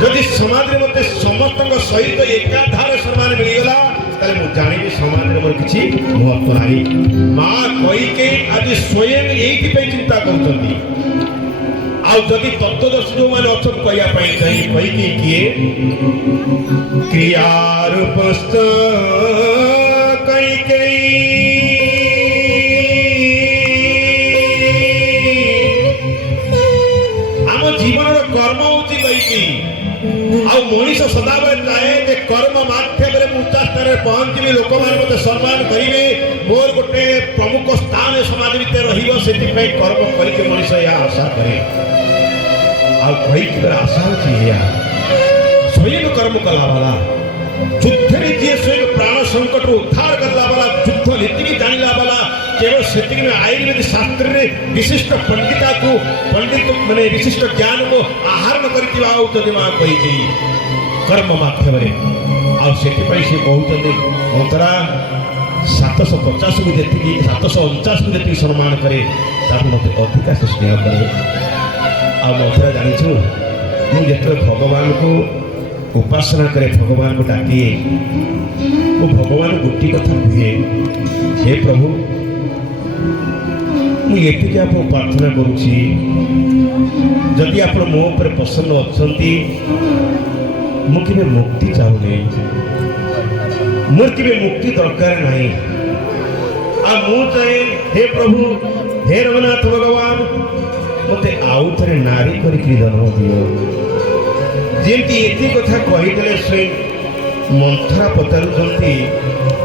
जदि समाज में मत समस्त सहित एकाधार सम्मान मिलगला जानी समाज में मोर किसी महत्व ना माँ कई आज स्वयं ये चिंता करुँच आदि तत्वदर्शी जो मैंने अच्छा कहवाई चाहिए किए क्रियारूपस्थ आम जीवन कर्म हूँ कई मनीष सदाबले चाहे कर्म माध्यम उच्चा स्थान में पहुंची लोक मैंने सम्मान करेंगे मोर गोटे प्रमुख स्थान समाज भितर रही कर्म करके मनीष यह आशा करे आशा अच्छी स्वयं कर्म कला वाला युद्ध जी स्वयं प्राण संकट उद्धार करला वाला युद्ध नीति जानला वाला केवल से आयुर्वेद शास्त्र में विशिष्ट पंडिता को पंडित माने विशिष्ट ज्ञान को आहरण करके माँ कही कर्म माध्यम से कहते अंतरा 750 को जी 749 को जी सम्मान करे मत अधिका से स्नेह करे आथरा जाचु मुझे भगवान को उपासना करे भगवान को डाके वो भगवान गोटी कथा कहे हे प्रभु मुझे आप प्रार्थना करुँची जदि आप मो पर प्रसन्न अच्छा मुझे मुक्ति चाहूनी मोर के मुक्ति दरकार नहीं चाहे हे प्रभु हे रघुनाथ भगवान मते आउ थे नारी करी जन्म दियो जमी ये कथा कहीदे स्वयं मंथरा पचारुंट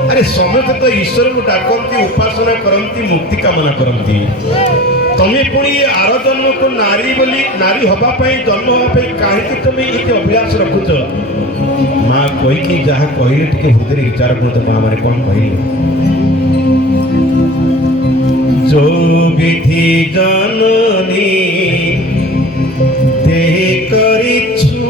अरे समस्त तो ईश्वर को डाकती उपासना करती मुक्ति कामना करती तुम्हें पुणी आर जन्म को नारी बोली नारी हवापाई जन्म हाँपाई कहीं तुम्हें ये अभिलाष रखुच माँ कहीकि जहाँ कहले टे हृदय विचार कर माँ मैंने कौन कहले जो विधि जननी देह करिछु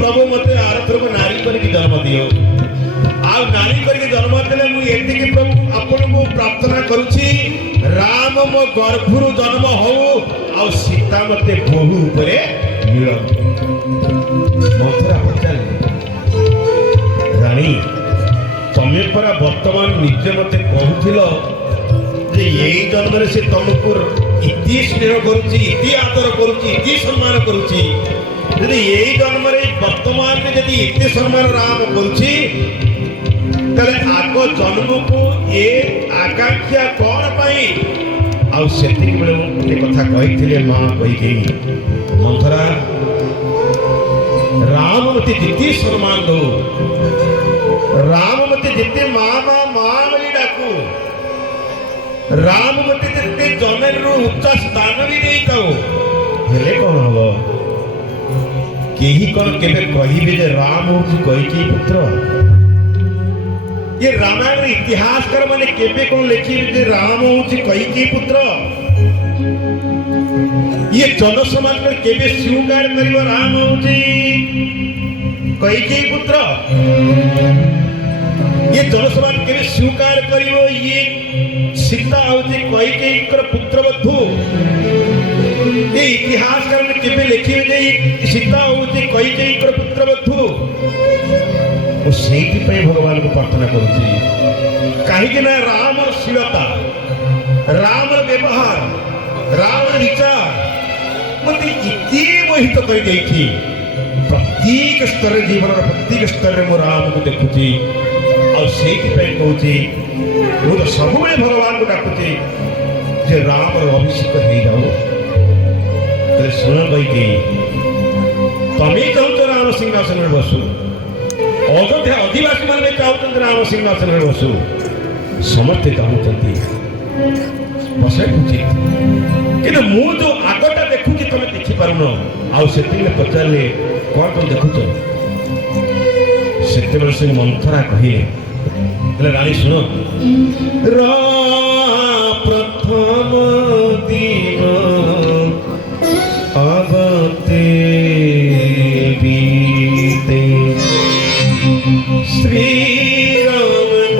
प्रभु मत आरथर को नारी करके जन्म दियो नारी करके जन्म देले मुझे प्रभु आपन को प्रार्थना करुची राम मो गर्भरु जन्म हो आ सीता मते बहु ऊपर मिल मथुरा पचारे रानी तमें परा वर्तमान निजे मते कहूथिलो जे यही जन्म से तुमको इति स्नेह करुची इति आदर करुची इति सम्मान करुची यदि यही जन्म वर्तमान में यदि इतने सम्मान राम करुची आग जन्म को ये आकांक्षा कौन पाई से कथा कही माँ कही मंथरा राम मत जिते सम्मान दो राम मत जिते माँ माँ माँ बोली डाकू राम मत जिते जमीन रु उच्च स्थान भी नहीं था हेले कौन हम कहीं कौन केबे कहिबे जे राम हूँ कईकेयी पुत्र ये रामायण इतिहासकार माने केबे कोन लेखि जे राम होची कैकेयी पुत्र ये जन समाज पर केबे स्वीकार करिवो राम होची कैकेयी पुत्र ये जन समाज केबे स्वीकार करिवो ये सीता होची कैकेयी पुत्र बधू ये इतिहासकार माने केबे लेखि जे सीता होची कैकेयी पुत्र बधू भगवान को प्रार्थना करुच्ची कहीं राम शीलता राम व्यवहार राम विचार मत इतनी मोहित कर प्रत्येक स्तर जीवन प्रत्येक स्तर मो राम को देखुची कहूँ तो सब भगवान को डाकुची जे राम अभिषेक हो जाऊ शुण भाई तमें चाहूच राम सिंहासन में बसु अयोध्या अधिवासी मैंने चाहते राम सिंहासन में बसु समस्ते चाहते बस कि मु जो आगटा देखुची तुम देखिपारुन आसे पचारे कौन तुम देखुच से मंथरा कहले रानी शुण प्रथम दिन आगते बीते श्री राम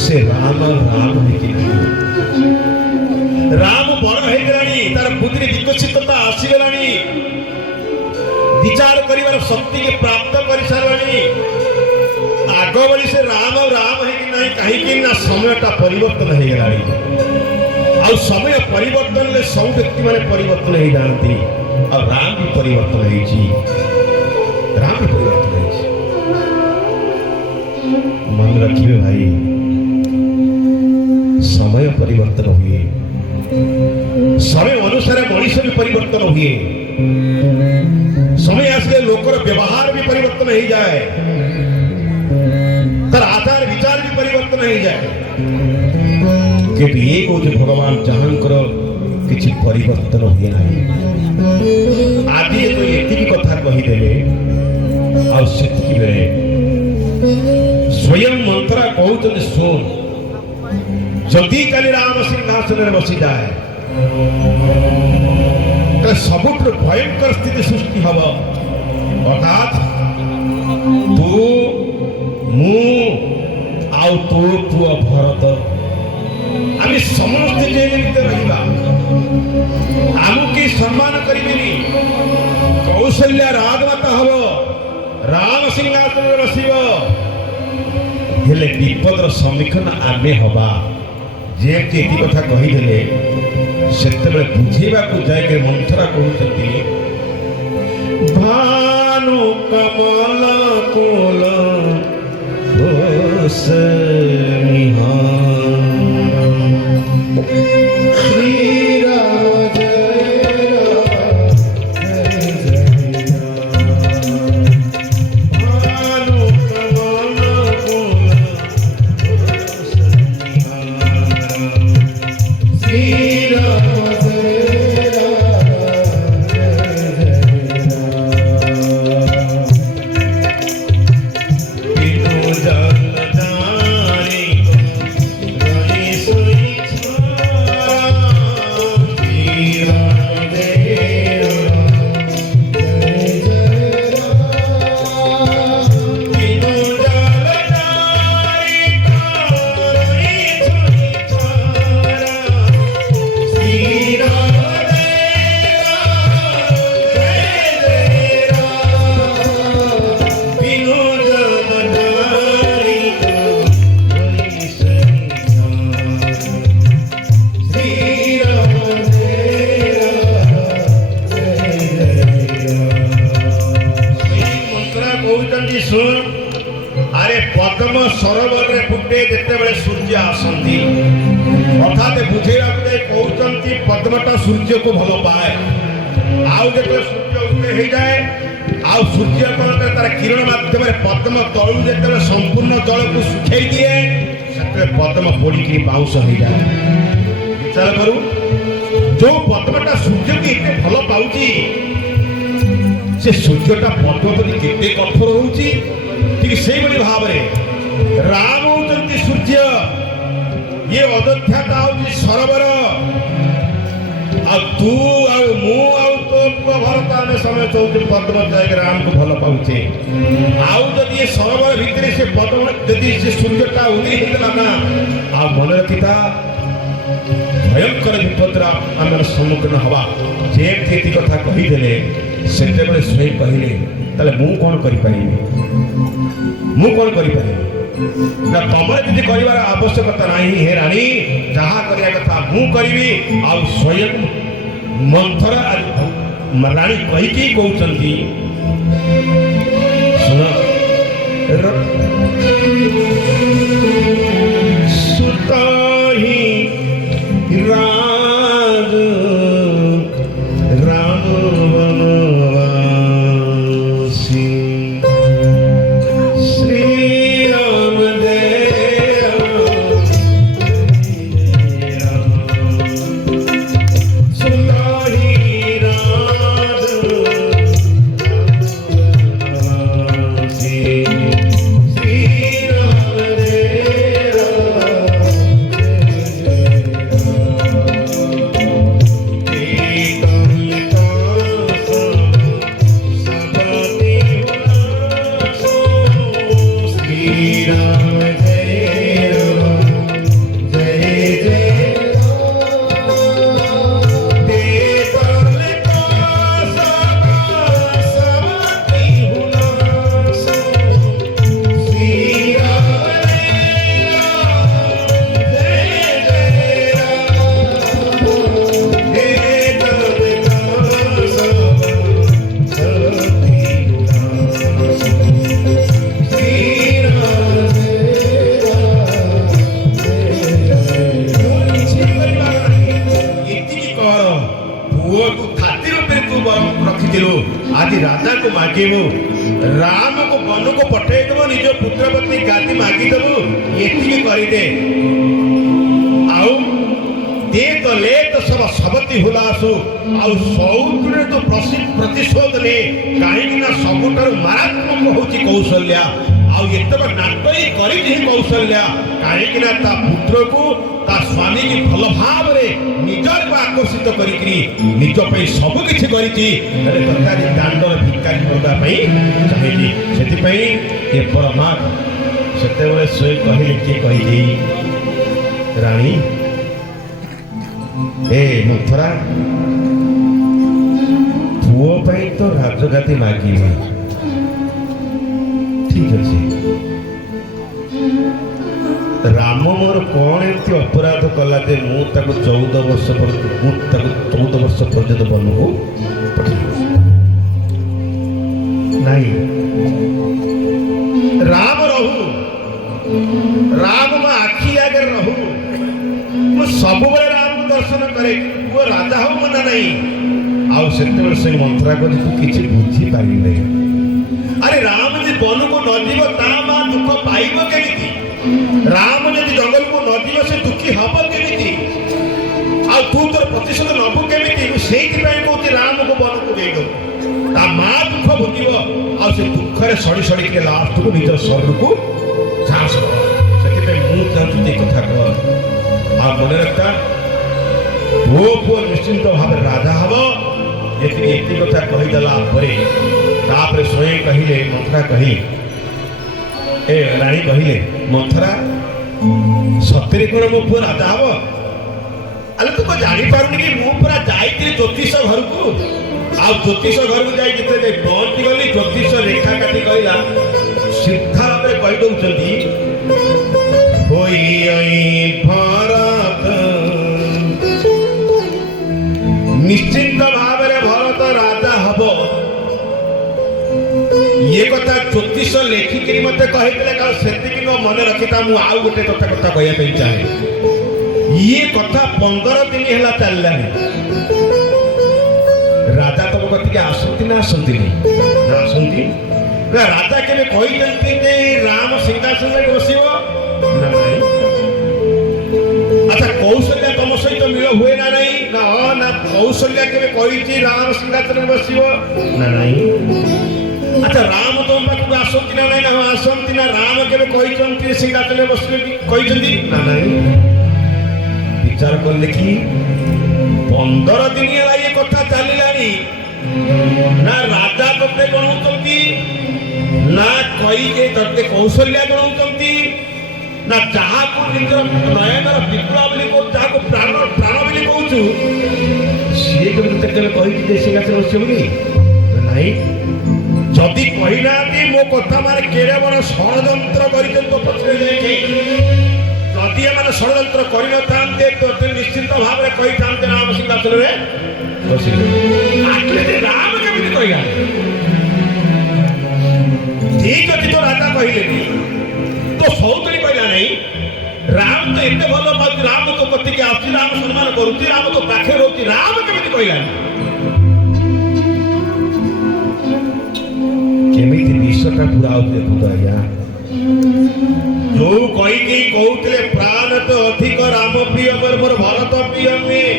से राम राम राम बड़ हो तार बुद्धि विकसितता आसीगलानी विचार कर शक्ति के प्राप्त कर सारे आग बड़ी से राम राम है कहीं ना समयटा परिवर्तन हो गला आ समय परिवर्तन ले सब व्यक्ति माने परिवर्तन हो जाती और राम भी परिवर्तन राम भी परिवर्तन मन रखिए भाई समय परिवर्तन हुए समय अनुसार मनुष्य भी परिवर्तन हुए समय आसले लोकर व्यवहार भी परिवर्तन हो जाए तर आचार विचार भी परिवर्तन हो जाए कि ये को जो भगवान चाहकर किसी परिवर्तन हुए ना आज तो ये कथा कहीदेले स्वयं मंत्रा कहते शुण जदि काली राम सिंहासन में बसी जाए तो सबुठ भयंकर स्थिति सृष्टि हम अर्थात तू मु आउ तो पुआ भरत आम समस्त जेल रहा आमको सम्मान करें कौशल्या राजमाता हम राम सिंहासन में बसब हेले विपदर सम्मुखीन आमे हवा जेमती ये कथा कहीदे से बुझेबा जाए मंथरा कहते भानु कमल कुल जन ଆରେ ପଦ୍ମ ସରୋବରରେ ଫୁଟେ ଯେତେବେଳେ ସୂର୍ଯ୍ୟ ଆସନ୍ତି, ଅର୍ଥାତ୍ ବୁଝେଇବାକୁ ଯାଇ କହୁଛନ୍ତି ପଦ୍ମଟା ସୂର୍ଯ୍ୟକୁ ଭଲ ପାଏ। ଆଉ ଯେତେବେଳେ ସୂର୍ଯ୍ୟ ଉଦୟ ହେଇଯାଏ, ଆଉ ସୂର୍ଯ୍ୟ ତାର କିରଣ ମାଧ୍ୟମରେ ପଦ୍ମ ତଳୁ ଯେତେବେଳେ ସମ୍ପୂର୍ଣ୍ଣ ଜଳକୁ ଶୁଖେଇ ଦିଏ, ସେତେବେଳେ ପଦ୍ମ ପୋଡ଼ିକି ବାଉଁଶ ହେଇଯାଏ। ବିଚାର କରୁ, ଯୋଉ ପଦ୍ମଟା ସୂର୍ଯ୍ୟକୁ ଏତେ ଭଲ ପାଉଛି, ସେ ସୂର୍ଯ୍ୟଟା ପଦ୍ମ ପ୍ରତି କେତେ କଠୋର ହଉଛି। ଠିକ ସେଇଭଳି ଭାବରେ ରାମ ହଉଛନ୍ତି ସୂର୍ଯ୍ୟ, ଇଏ ଅଯୋଧ୍ୟାଟା ହଉଛି ସରୋବର। ଆଉ ତୁ ଆଉ ମୁଁ ଆଉ ତୋ ପୁଅ ଭରତ ଆମେ ସମସ୍ତେ ହଉଛି ପଦ୍ମ ଯାଇକି ରାମକୁ ଭଲ ପାଉଛେ। ଆଉ ଯଦି ଏ ସରୋବର ଭିତରେ ସେ ପଦ୍ମ ଯଦି ସେ ସୂର୍ଯ୍ୟଟା ଉଦୟ ହେଇଗଲା ନା, ଆଉ ମନେ ରଖିଥା ଭୟଙ୍କର ବିପଦର ଆମେ ସମ୍ମୁଖୀନ ହବା। ଯେମିତି ଏତି କଥା କହିଦେଲେ, ସେତେବେଳେ ସ୍ୱୟଂ କହିଲେ ତାହେଲେ ମୁଁ କ'ଣ କରିପାରିବି? ମୁଁ କ'ଣ କରିପାରିବି ନା ତମର କିଛି କରିବାର ଆବଶ୍ୟକତା ନାହିଁ। ହେ ରାଣୀ, ଯାହା କରିବା କଥା ମୁଁ କରିବି। ଆଉ ସ୍ୱୟଂ ମନ୍ଥରା ରାଣୀ କହିକି କହୁଛନ୍ତି, ଶୁଣ ସୁତ ହିଁ ରାଜ ରାମ ବନବାସୀ ଆଜି ରାଜାକୁ ମାଗିବୁ, ରାମକୁ ବନକୁ ପଠେଇଦେବୁ, ନିଜ ପୁତ୍ରପତ୍ନୀ ଗାଦି ମାଗିଦେବୁ, ଏତିକି କରିଦେ। ଆଉ ଦେ ତ ଲେ ତ ସବ ସବତି ହୁଲାସୁ, ଆଉ ସୌତ୍ରରେ ତୁ ପ୍ରତିଶୋଧ ନେ, କାହିଁକି ନା ସବୁଠାରୁ ମାରାତ୍ମକ ହଉଛି କୌଶଲ୍ୟା। ଆଉ ଏତକ ନାଟଇ କରିଛି କୌଶଲ୍ୟା, କାହିଁକି ନା ତା ପୁତ୍ରକୁ ତା ସ୍ୱାମୀକି ଭଲ ଭାବରେ ନିଜକୁ ଆକର୍ଷିତ କରିକି ନିଜ ପାଇଁ ସବୁ କିଛି କରିଛି। ହେଲେ ତଥାପି ଦାଣ୍ଡର ଭିକାରୀ କରିବା ପାଇଁ ଚାହିଁଛି। ସେଥିପାଇଁ ଏ ପରମା ସେତେବେଳେ ସ୍ୱୟଂ କହିଲେ, କିଏ କହିଛି ରାଣୀ, ଏ ମନ୍ଥରା, ପୁଅ ପାଇଁ ତ ରାଜଗାଦି ମାଗିବି, ଠିକ ଅଛି। ରାମ ମୋର କଣ ଏମିତି ଅପରାଧ କଲା ଯେ ମୁଁ ତାକୁ 14 ବର୍ଷ ପର୍ଯ୍ୟନ୍ତ ବନକୁ ନାହିଁ। ରାମ ରହୁ, ରାମ ମୋ ଆଖି ଆଗରେ ରହୁ, ମୁଁ ସବୁବେଳେ ରାମକୁ ଦର୍ଶନ କରେ, ପୁଅ ରାଜା ହଉ ମନା ନାହିଁ। ଆଉ ସେତେବେଳେ ସେ ମନ୍ଥରା କରି ତୁ କିଛି ବୁଝିପାରିଲେ। ଆରେ ରାମ ଯଦି ବନକୁ ନ ଯିବ ତା ମା ଦୁଃଖ ପାଇବ କେମିତି? ରାମ ଯଦି ଜଙ୍ଗଲକୁ ନ ଯିବ ସେ ଦୁଃଖୀ ହବ କେମିତି? ଆଉ ତୁ ତୋର ପ୍ରତିଶୋଧ ନବୁ କେମିତି? ମୁଁ ସେଇଥିପାଇଁ କହୁଛି ରାମକୁ ବନକୁ ଦେଇଦବୁ, ତା ମା ଦୁଃଖ ଭୋଗିବ। ଆଉ ସେ ଦୁଃଖରେ ସଡ଼ି ସଡ଼ିକି ଲାଷ୍ଟକୁ ନିଜ ଶରୀରକୁ ଚାଷ। ସେଥିପାଇଁ ମୁଁ ଚାହୁଁଛି ଏ କଥା କହ। ଆଉ ମନେ ରଖା, ପୁଅ ନିଶ୍ଚିନ୍ତ ଭାବରେ ରାଜା ହବ। ଏତିକି କଥା କହିଦେଲା ପରେ ତାପରେ ସ୍ୱୟଂ କହିଲେ, ମନ୍ଥରା କହିଲେ, ଏ ରାଣୀ କହିଲେ, ମନ୍ଥରା ସତରେ କଣ ମୋ ପୁଅ ରାଜା ହବ? ଆରେ ତୁ କଣ ଜାଣିପାରୁନି କି ମୁଁ ପୁରା ଯାଇଥିଲି ଜ୍ୟୋତିଷ ଘରକୁ। ଆଉ ଜ୍ୟୋତିଷ ଘରକୁ ଯାଇ ଯେତେବେଳେ ପହଞ୍ଚି ଗଲି, ଜ୍ୟୋତିଷ ରେଖା କାଟି କହିଲା, ସିଧା ଭାବରେ କହିଦଉଛନ୍ତି, ଭରତ ନିଶ୍ଚିନ୍ତ ଭାବରେ ଭରତ ରାଜା ହବ। ଇଏ କଥା ଜ୍ୟୋତିଷ ଲେଖିକିରି ମତେ କହିଥିଲେ କାରଣ ସେତିକି ମୋ ମନେ ରଖିଥା। ମୁଁ ଆଉ ଗୋଟେ କଥା କହିବା ପାଇଁ ଚାହେଁ। ଇଏ କଥା 15 ଦିନ ହେଲା ଚାଲିଲାନି। ରାଜା ତମ କତିକି ଆସନ୍ତି ନା ଆସନ୍ତିନି? ନା ଆସନ୍ତି। ରାଜା କେବେ କହିଛନ୍ତି ଯେ ରାମ ସିଂହାସନରେ ବସିବ? ନା ନାହିଁ। ଆଚ୍ଛା କୌଶଲ୍ୟା ତମ ସହିତ ମିଳ ହୁଏ ନା ନାହିଁ? ନା କୌଶଲ୍ୟା କେବେ କହିଛି ରାମ ସିଂହାସନରେ ବସିବ? ନା ନାହିଁ। ଆଚ୍ଛା ରାମ ତମ ପାଖକୁ ଆସନ୍ତି ନା ନାହିଁ? ନା ଆସନ୍ତି। ନା ରାମ କେବେ କହିଛନ୍ତି ସିଂହାସନରେ ବସିବେ କହିଛନ୍ତି? ନା ନାହିଁ। ବିଚାର କଲେ କି 15 ଦିନ ହେଲା ଏ କଥା ଚାଲିଲାଣି। ନା ରାଜା ତତେ ଗଣୁଛନ୍ତି, ନା କହିକେ ତତେ କୌଶଲ୍ୟା ଗଣୁଛନ୍ତି, ନା ଯାହାକୁ ନିଜର ନୟନର ବିପ୍ଳବ ବୋଲି କହୁ, ଯାହାକୁ ପ୍ରାଣ ବୋଲି କହୁଛୁ, ସିଏ କେବେ କହିଛି ଯେ ସିଂହାସନ ବସିବ ବୋଲି? ନାହିଁ। ଯଦି କହିନାହାନ୍ତି ମୋ କଥା ମାନେ କେଡ଼େ ବଡ଼ ଷଡ଼ଯନ୍ତ୍ର କରିଛନ୍ତି ପଛରେ ଯାଇକି। ଯଦି ଏମାନେ ଷଡ଼ଯନ୍ତ୍ର କରିନଥାନ୍ତେ ତତେ ନିଶ୍ଚିତ ଭାବରେ କହିଥାନ୍ତେ ରାମ ସିଂହାସନରେ ବସିବେ। ରାମ କେମିତି କହିଲା? ଠିକ ଅଛି ତ ରାଜା କହିଲେନି, ତ ସୌତୁରୀ କହିଲା ନାହିଁ। ରାମ ତ ଏତେ ଭଲ ପାଉଛି, ରାମ ତ କତିକି ଆସୁଛି, ରାମ ସମ୍ମାନ କରୁଛି, ରାମ ତ ପାଖରେ ରହୁଛି, ରାମ କେମିତି କହିଲାନି? କେମିତି ବିଷଟା ପୁରା ହଉଛି ଦେଖନ୍ତୁ ଆଜ୍ଞା। ଯୋଉ କହିକି କହୁଥିଲେ ପ୍ରାଣ ତ ଅଧିକ ରାମ ପ୍ରିୟ, ମୋର ଭରତ ପ୍ରିୟ ନୁହେଁ,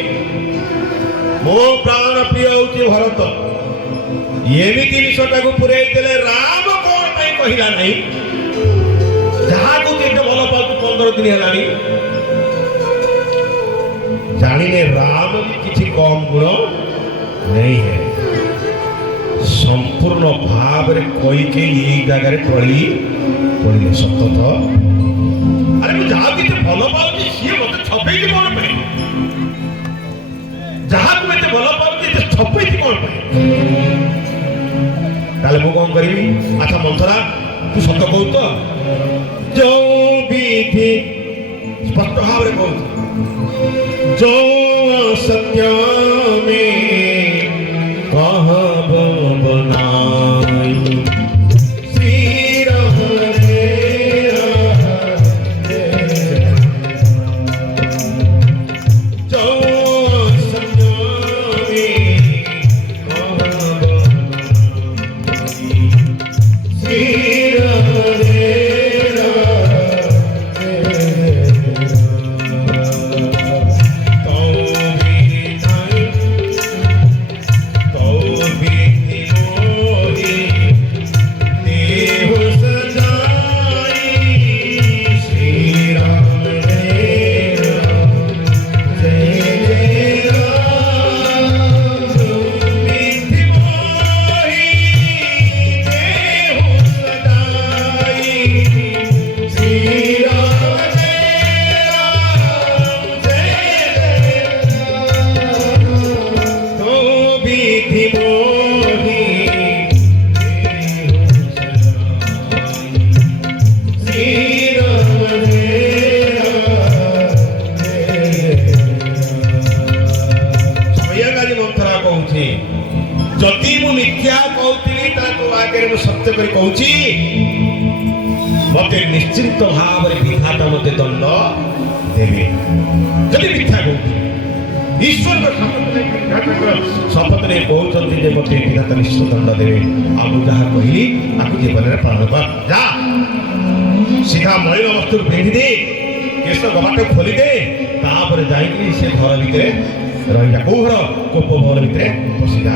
ମୋ ପ୍ରାଣ ପ୍ରିୟ ହଉଛି ଭରତ। ଏମିତି ବିଷଟାକୁ ପୁରେଇ ଦେଲେ ରାମ କଣ ପାଇଁ କହିଲା ନାହିଁ? ଯାହାକୁ କେତେ ଭଲ ପାଉଛି 15 ଦିନ ହେଲାଣି। ଜାଣିଲେ ରାମ ବି କିଛି କମ ଗୁଣ नहीं है। संपूर्ण भाव रे कोई के यही जगह टली पड़े सत तो अरे मुझे जहाँ कि भल पाऊँ सी मत छपे कौन पे जहाँ को मैं भल पाऊँ छपे कौन पे ताले मु कौन करी। अच्छा मंथरा तू सत कहू तो जो विधि स्पष्ट भाव रे कहू जो सत्य में कहब बनाई श्री राम रे जो सत्य में कहब श्री राम रे जदि मु मिथ्या कहती आगे सत्य कर मत निश्चिंत भाव विधाता मत दंड देवे। जदि मिथ्या कहती ईश्वर शपथ नहीं कहते मत विधाता निश्चित दंड देवे। आम जहाँ कहली आपको जीवन में पालन कर जा सीधा मलिन वस्तु पिंधि दे केश कबाट खोली दे तापर जाइए से घर भितर रही कौ घर कोप भवन भितर पशिजा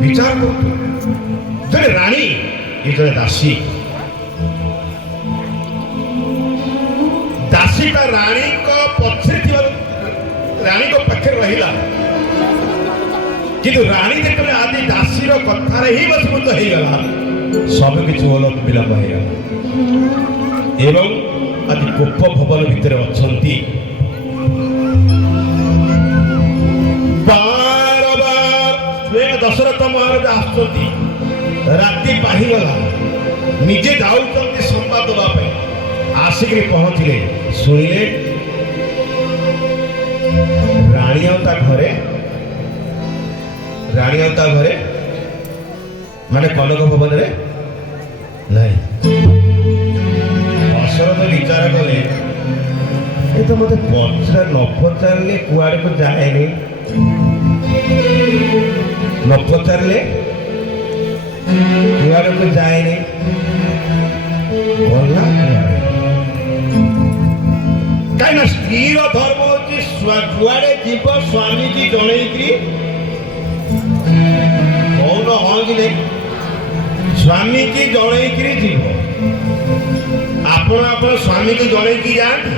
विचार कर जड़े राणी ये जड़े दासी दासीटा राणी को पछे राणी को पाखे रहिला किंतु राणी जो आदि दासीर कथार ही बसभूत हो गला सब किसी ओलट विलम्ब हो गला एवं आज कोप भवन भितर अच्छी दशरथ महाराज आसुच्च राति पाहीगला निजे जाऊँच संवाद देवाई आसिक पहुँचले शुणिले राणी घरे माने कनक भवन रे ନାଇଁ ଦଶରଥ ବିଚାର କଲେ ଏ ତ ମତେ ନ ପଚାରିଲେ କୁଆଡ଼କୁ ଯାଏନି, ନ ପଚାରିଲେ କୁଆଡ଼କୁ ଯାଏନି, ଗଲା କାହିଁକିନା ସ୍ତ୍ରୀର ଧର୍ମ ହଉଛି ଯୁଆଡ଼େ ଯିବ ସ୍ୱାମୀକି ଜଣେଇକିରି କହୁନ ହଁ କି ନାହିଁ, ସ୍ୱାମୀକି ଜଣେଇକିରି ଯିବ। ଆପଣ ସ୍ୱାମୀକି ଜଣେଇକି ଯାଆନ୍ତି,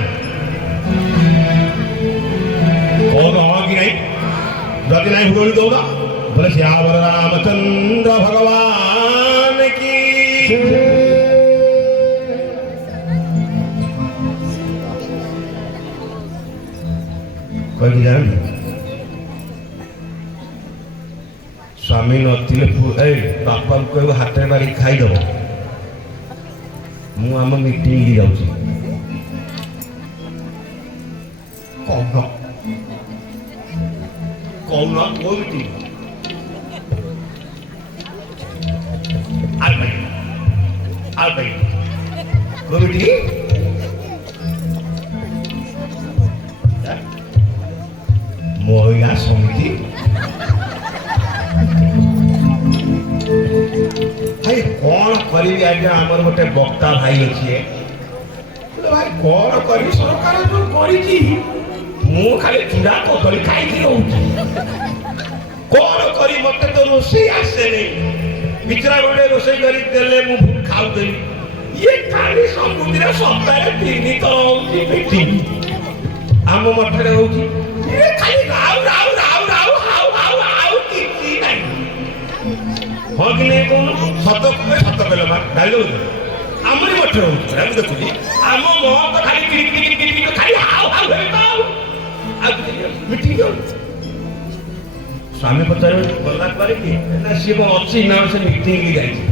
କହୁନ ହଁ କି ନାହିଁ, ଯଦି ନାହିଁ ଭୁଲ ଦଉନ ବୋଲେ ଶ୍ୟାମର ରାମଚନ୍ଦ୍ର ଭଗବାନ କି କହିକି ଯାଆନ୍ତି। ସ୍ୱାମୀ ନଥିଲେ ବାପାଙ୍କୁ କହିବ ହାତରେ ମାରିକି ଖାଇଦବ, ମୁଁ ଆମ ମିଟିଂ ଯାଉଛି। କହୁନ କହୁନ କୋଉ ମିଟିଂ? କୋଉ ମିଟିଂ? ମହିଳା ସମିତି। ଭାଇ କଣ କରିବି ଆଜ୍ଞା, ଆମର ଗୋଟେ ବକ୍ତା ଭାଇ ଅଛି, ଭାଇ କଣ କରିବି, ସରକାର ଯୋଉ କରିଛି ମୁଁ ଖାଲି ଚୁଡ଼ା କଦଳୀ ଖାଇକି ରହୁଛି, କଣ କରି ମତେ ତ ରୋଷେଇ ଆସେନି, ବିଚରା ଗୋଟେ ରୋଷେଇ କରି ଦେଲେ ମୁଁ ଖାଉଥିଲି। ଇଏ ଖାଲି ସବୁଦିନ ସପ୍ତାହରେ 3 ଥର ହଉଛି ମିଟିଂ ଆମ ମଠରେ ହଉଛି, ଇଏ ଖାଲି ରାଉ ରାଉ ରାଉ ରାଉ ହାଉ ହାଉ ଆଉ କିଛି ନାହିଁ। ହଁ କି ନାହିଁ କହୁନ? ସତ କହିଲ ମା ଗାଳି ଦଉଛ? ଆମରି ମଠରେ ହଉଛି, ମୁଁ ଦେଖୁଛି ଆମ ମହନ୍ତ ଖାଲି ଖାଲି ହାଉ ହାଉ ମିଟିଂ ଯାଉଛି। ସ୍ୱାମୀ ପଚାରିବେ ଗଲା ପରେ କି ନା ସିଏ କଣ ଅଛି ନା ସେ ମିଟିଂ ଯାଇଛି,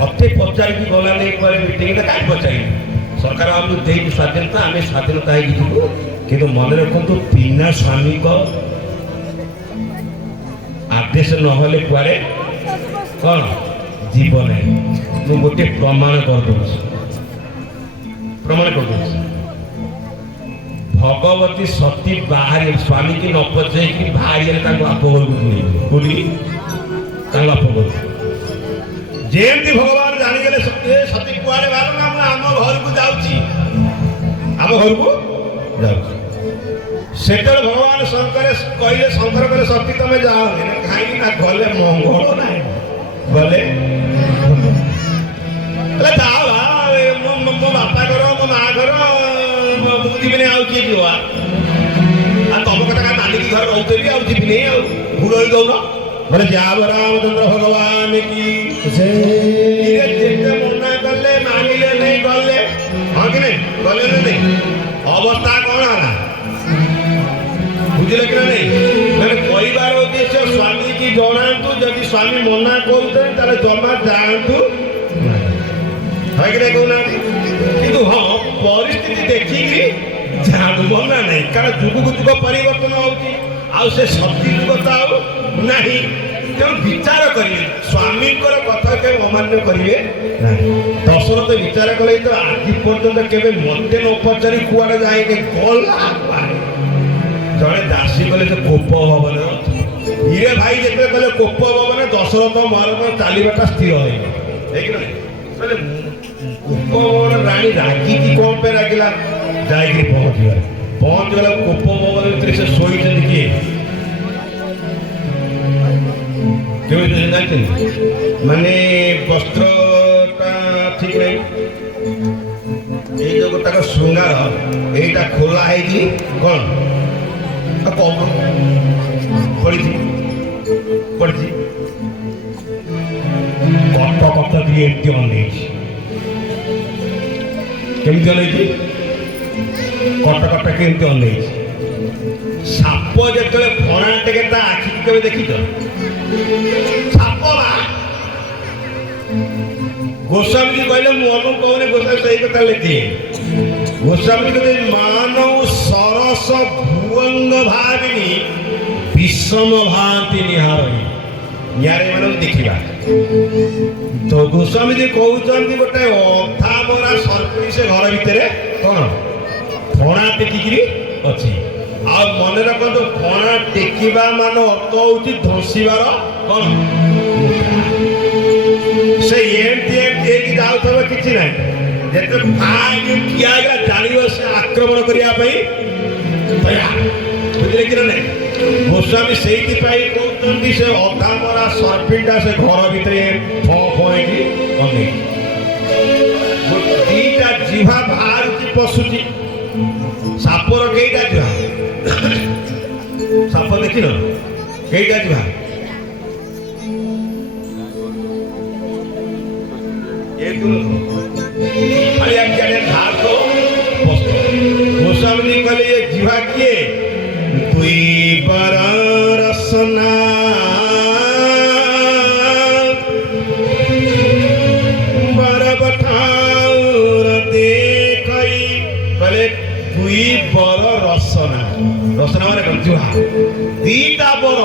ମତେ ପଚାରିକି ଗଲା ନେଇ କୁଆଡ଼େ ମିଟିଂରେ କାହିଁ ପଚାରିବି? ସରକାର ଆମକୁ ଦେଇଛି ସ୍ୱାଧୀନତା, ଆମେ ସ୍ୱାଧୀନତା ହେଇକି ଯିବୁ, କିନ୍ତୁ ମନେ ରଖନ୍ତୁ ବିନା ସ୍ୱାମୀଙ୍କ ଆଦେଶ ନହେଲେ କୁଆଡ଼େ କଣ ଯିବ ନାହିଁ। ମୁଁ ଗୋଟେ ପ୍ରମାଣ କରିଦେଉଛି, ଭଗବତୀ ସତୀ ବାହାରେ ସ୍ୱାମୀକି ନ ପଚାରିକି ବାହାରିଲେ ତାଙ୍କ ବାପ ଘରକୁ କୋଉଠି ତାଙ୍କ ବାପ ଘରକୁ। ଯେମିତି ଭଗବାନ ଜାଣିଗଲେ ସତୀ କୁଆଡ଼େ ବାହାରୁ ନା ମୁଁ ଆମ ଘରକୁ ଯାଉଛି, ଆମ ଘରକୁ ଯାଉଛି, ସେତେବେଳେ ଭଗବାନ ଶଙ୍କର କହିଲେ ସତୀ ତମେ ଯାଅନି, କାହିଁକି ନା ଗଲେ ମଙ୍ଗଳ ନାହିଁ, ଗଲେ ଯାଅ ମୋ ବାପା ଘର ମୋ ମା ଘର ମୁଁ ଯିବିନି, ଆଉ କିଏ ଯିବ? ଆଉ ତମ କଥା କାହା ମାନିକି ଘରେ ରହୁଥିବି, ଆଉ ଯିବିନି, ଆଉ ଘୁଡ଼ଇ ଦଉନ ବୋଲେ ଯାଅ ରାମଚନ୍ଦ୍ର ଭଗବାନ କି। ଯେତେ ମନା କଲେ ମାନିଲେ ନେଇ ଗଲେ, ହଁ କି ନାଇଁ ଗଲେ ନା ନାଇଁ, ଅବସ୍ଥା କଣ ହେଲା ବୁଝିଲେ କି ନା ନାଇଁ? ମାନେ କହିବାର ଉଦ୍ଦେଶ୍ୟ ସ୍ୱାମୀ କି ଜଣାନ୍ତୁ, ଯଦି ସ୍ୱାମୀ ମନା କରୁଛନ୍ତି ତାହେଲେ ଜମା ଯାଆନ୍ତୁ କହୁନାହାନ୍ତି, କିନ୍ତୁ ହଁ ପରିସ୍ଥିତି ଦେଖିକି ଯାଆନ୍ତୁ, ମନା ନାହିଁ, କାରଣ ଯୁଗକୁ ଯୁଗ ପରିବର୍ତ୍ତନ ହଉଛି, ଆଉ ସେ ସତୀ ଯୁଗ ତ ଆଉ ନାହିଁ। ତେଣୁ ବିଚାର କରିବେ, ସ୍ୱାମୀଙ୍କର କଥା କେବେ ଅମାନ୍ୟ କରିବେ ନାହିଁ। ଦଶରଥ ବିଚାର କଲେ ତ ଆଜି ପର୍ଯ୍ୟନ୍ତ କେବେ ମତେ ନ ପଚାରି କୁଆଡ଼େ ଯାଇନି, ଗଲା ଜଣେ ଦାସୀ କଲେ ସେ କୋପ ଭବନ ଇଏ ଭାଇ ଯେତେବେଳେ କଲେ କୋପ ଭବନ ଦଶରଥ ମହାରାଜ ଚାଲିବାଟା ସ୍ଥିର ହେଇଗଲା, ହେଇକି ନାହିଁ କୋପ ଭବନ ରାଣୀ ରାଗିକି କଣ ପାଇଁ ରାଗିଲା, ଯାଇକି ପହଞ୍ଚିଗଲା କୋପ ଭବନ ଭିତରେ ସେ ଶୋଇଛନ୍ତି କିଏ କେମିତି ଜାଣିଛନ୍ତି? ମାନେ ବସ୍ତ୍ରଟା ଠିକ ନାହିଁ, ଏଇ ଯୋଉ ତାଙ୍କ ଶୃଙ୍ଗାର ଏଇଟା ଖୋଲା ହେଇକି କଣ ପଡ଼ିଛି କଟ କଟ ଟିକେ ଏମିତି ଅନେଇଛି, କେମିତି ଅନେଇଛି? କଟ କଟ କେମିତି ଅନେଇଛି? ସାପ ଯେତେବେଳେ ଫଣା ଟେକେ ତା ଆଖିକି କେବେ ଦେଖିଛ? ସାପ ଗୋସ୍ୱାମୀ କହିଲେ ମୁଁ ଅନୁଭବ କହୁନି, ଗୋସ୍ୱାମୀ ସେଇ କଥା ଲେଖିଏ। ଗୋସ୍ୱାମୀ କହିଲେ ମାନଉ ସରସ ଭୁଅଙ୍ଗ ଭାବିନି ବିଷମ ଭାନ୍ତି ନିହାରି, ନିହାରି ମାନଙ୍କୁ ଦେଖିବା तो गोस्वामी जी कहते गोटे अधा मरा सर्पी से घर भितर कौन फणा टेकिकी अच्छी आ मन रखु फणा टेकिबा मान अर्थ हूँ धसीबार कौन से एमती जाऊ किसी ना जिते ठिया जान से आक्रमण करने बुझे कि ना गोस्वामी से कहते से अधा मरा सर्पिटा से घर भितर दीटा जीवा बाहर पशुची सापर कईटा जीवा साप देख न कईटा जीवा गोस्वामी कहले ये जीवा किए दुई बर रसना बर बठाउर देखई कहले दुई बर रसना रसना माने कौन जुहा दीटा बर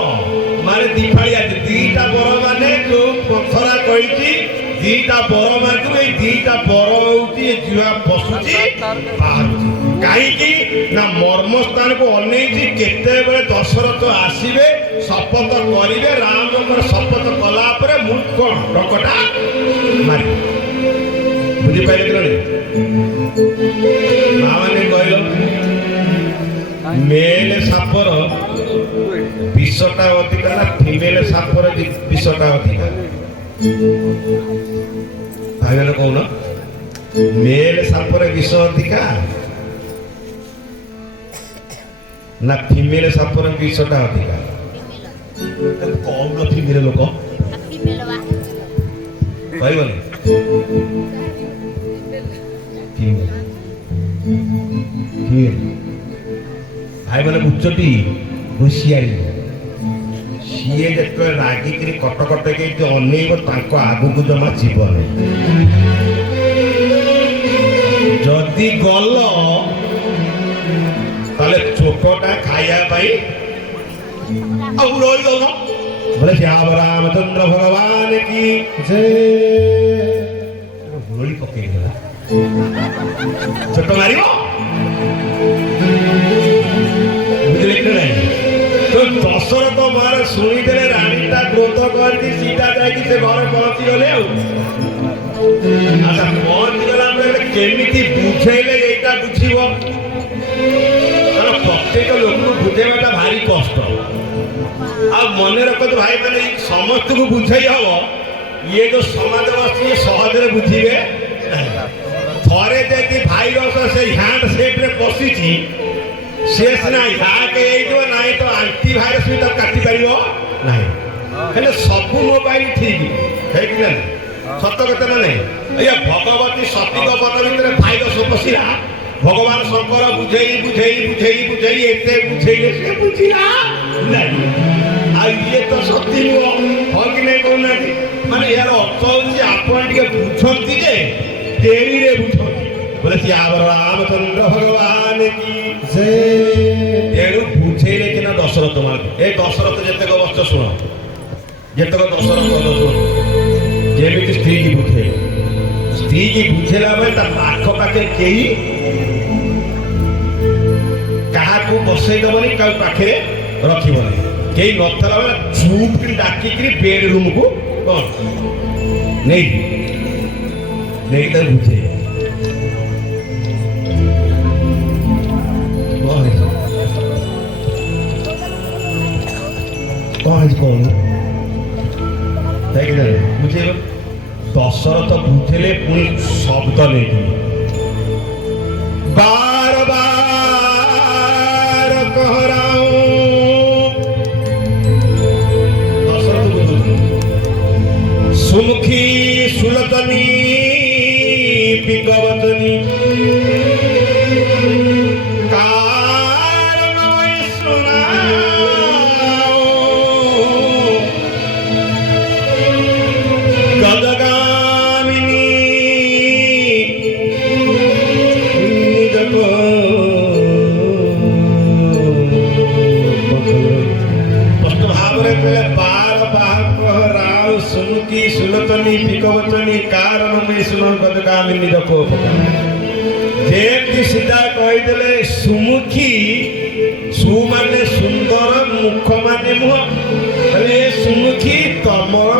माने दीफाळिया दीटा बर माने जो पथरा कहिची दीटा बर माने दीटा बर होउची जुहा पसुची बाहर कहीं ना मर्मस्थान को अनेई केते बेले दशरथ आसवे शपथ करेंगे राम शपथ कला मूर्ख डकटा मारे बुझीपारे कि माने कहल मेल सापर विषटा अधिका ना फिमेल सापर विषटा अधिका भाई कौन मेल सापर विष अधिका ना फीमेल सापर विषटा अधिका कौन फीमेल लोक कहबनी भाई मैंने बुझटी होशियारी सीए जो रागिक कटकट के अनेब आगू जमा जीवन जदि गल ताले चोटटा खाया बोले श्याम रामचंद्र भगवान की होली पकई चोट मार बुझे तो दशरथ मार शुणीदे रानीटा क्रोध कर सीता जाकि से घर पहुंची गले अच्छा पहुंची गला केमिति बुझेले एटा बुझिबो प्रत्येक लोक बुझेवाटा भारी कष्ट आ मन रख भाई मैंने समस्त को बुझाई हम ये जो समाज बस सहजरे बुझे थे जदि भाईरस से हैंड सेट रे पशि शेष ना ना तो आंटी भाईरस भी काटी पार ना सब मोबाइल ठीक है कि ना सत कथा ना नहीं भगवती सती वन भितर भाईरस पशिला भगवान शंकर बुझेई बुझेई बुझेई बुझेई एते बुझेइले से बुझिला नहीं आ ये तो सत्य नुह हो कि नहीं कहना माने यार अर्थ होची आपण के बुझंती जे देरी रे बुझंती बोले श्याम रामचंद्र भगवान की जय एनु बुझेइले कि ना दशरथ मान ए दशरथ जते को वस्तु सुनो जते को दशरथ को सुनो जेमिति स्त्री की बुझेला बेले ता पाख पाखे केही को बसई दबनी का पाखे रखिबनी कई नथला बेला चुप कर डाकी कर बेड रूम को कौन नहीं तो बुझे कौन बुझे दशरथ बुझेले पुणी शब्द नहीं बार बार कहराऊं सुमुखी सुलतनी बिगवतनी ପିକବଚନୀ କାରଣ ମେ ଶୁଣ ଗଜଗାମିନୀ ରଖ ଯେମିତି ସିଧା କହିଦେଲେ ସୁମୁଖୀ ସୁ ମାନେ ସୁନ୍ଦର ମୁଖ ମାନେ ମୁହଁ ହେଲେ ସୁମୁଖୀ ତମର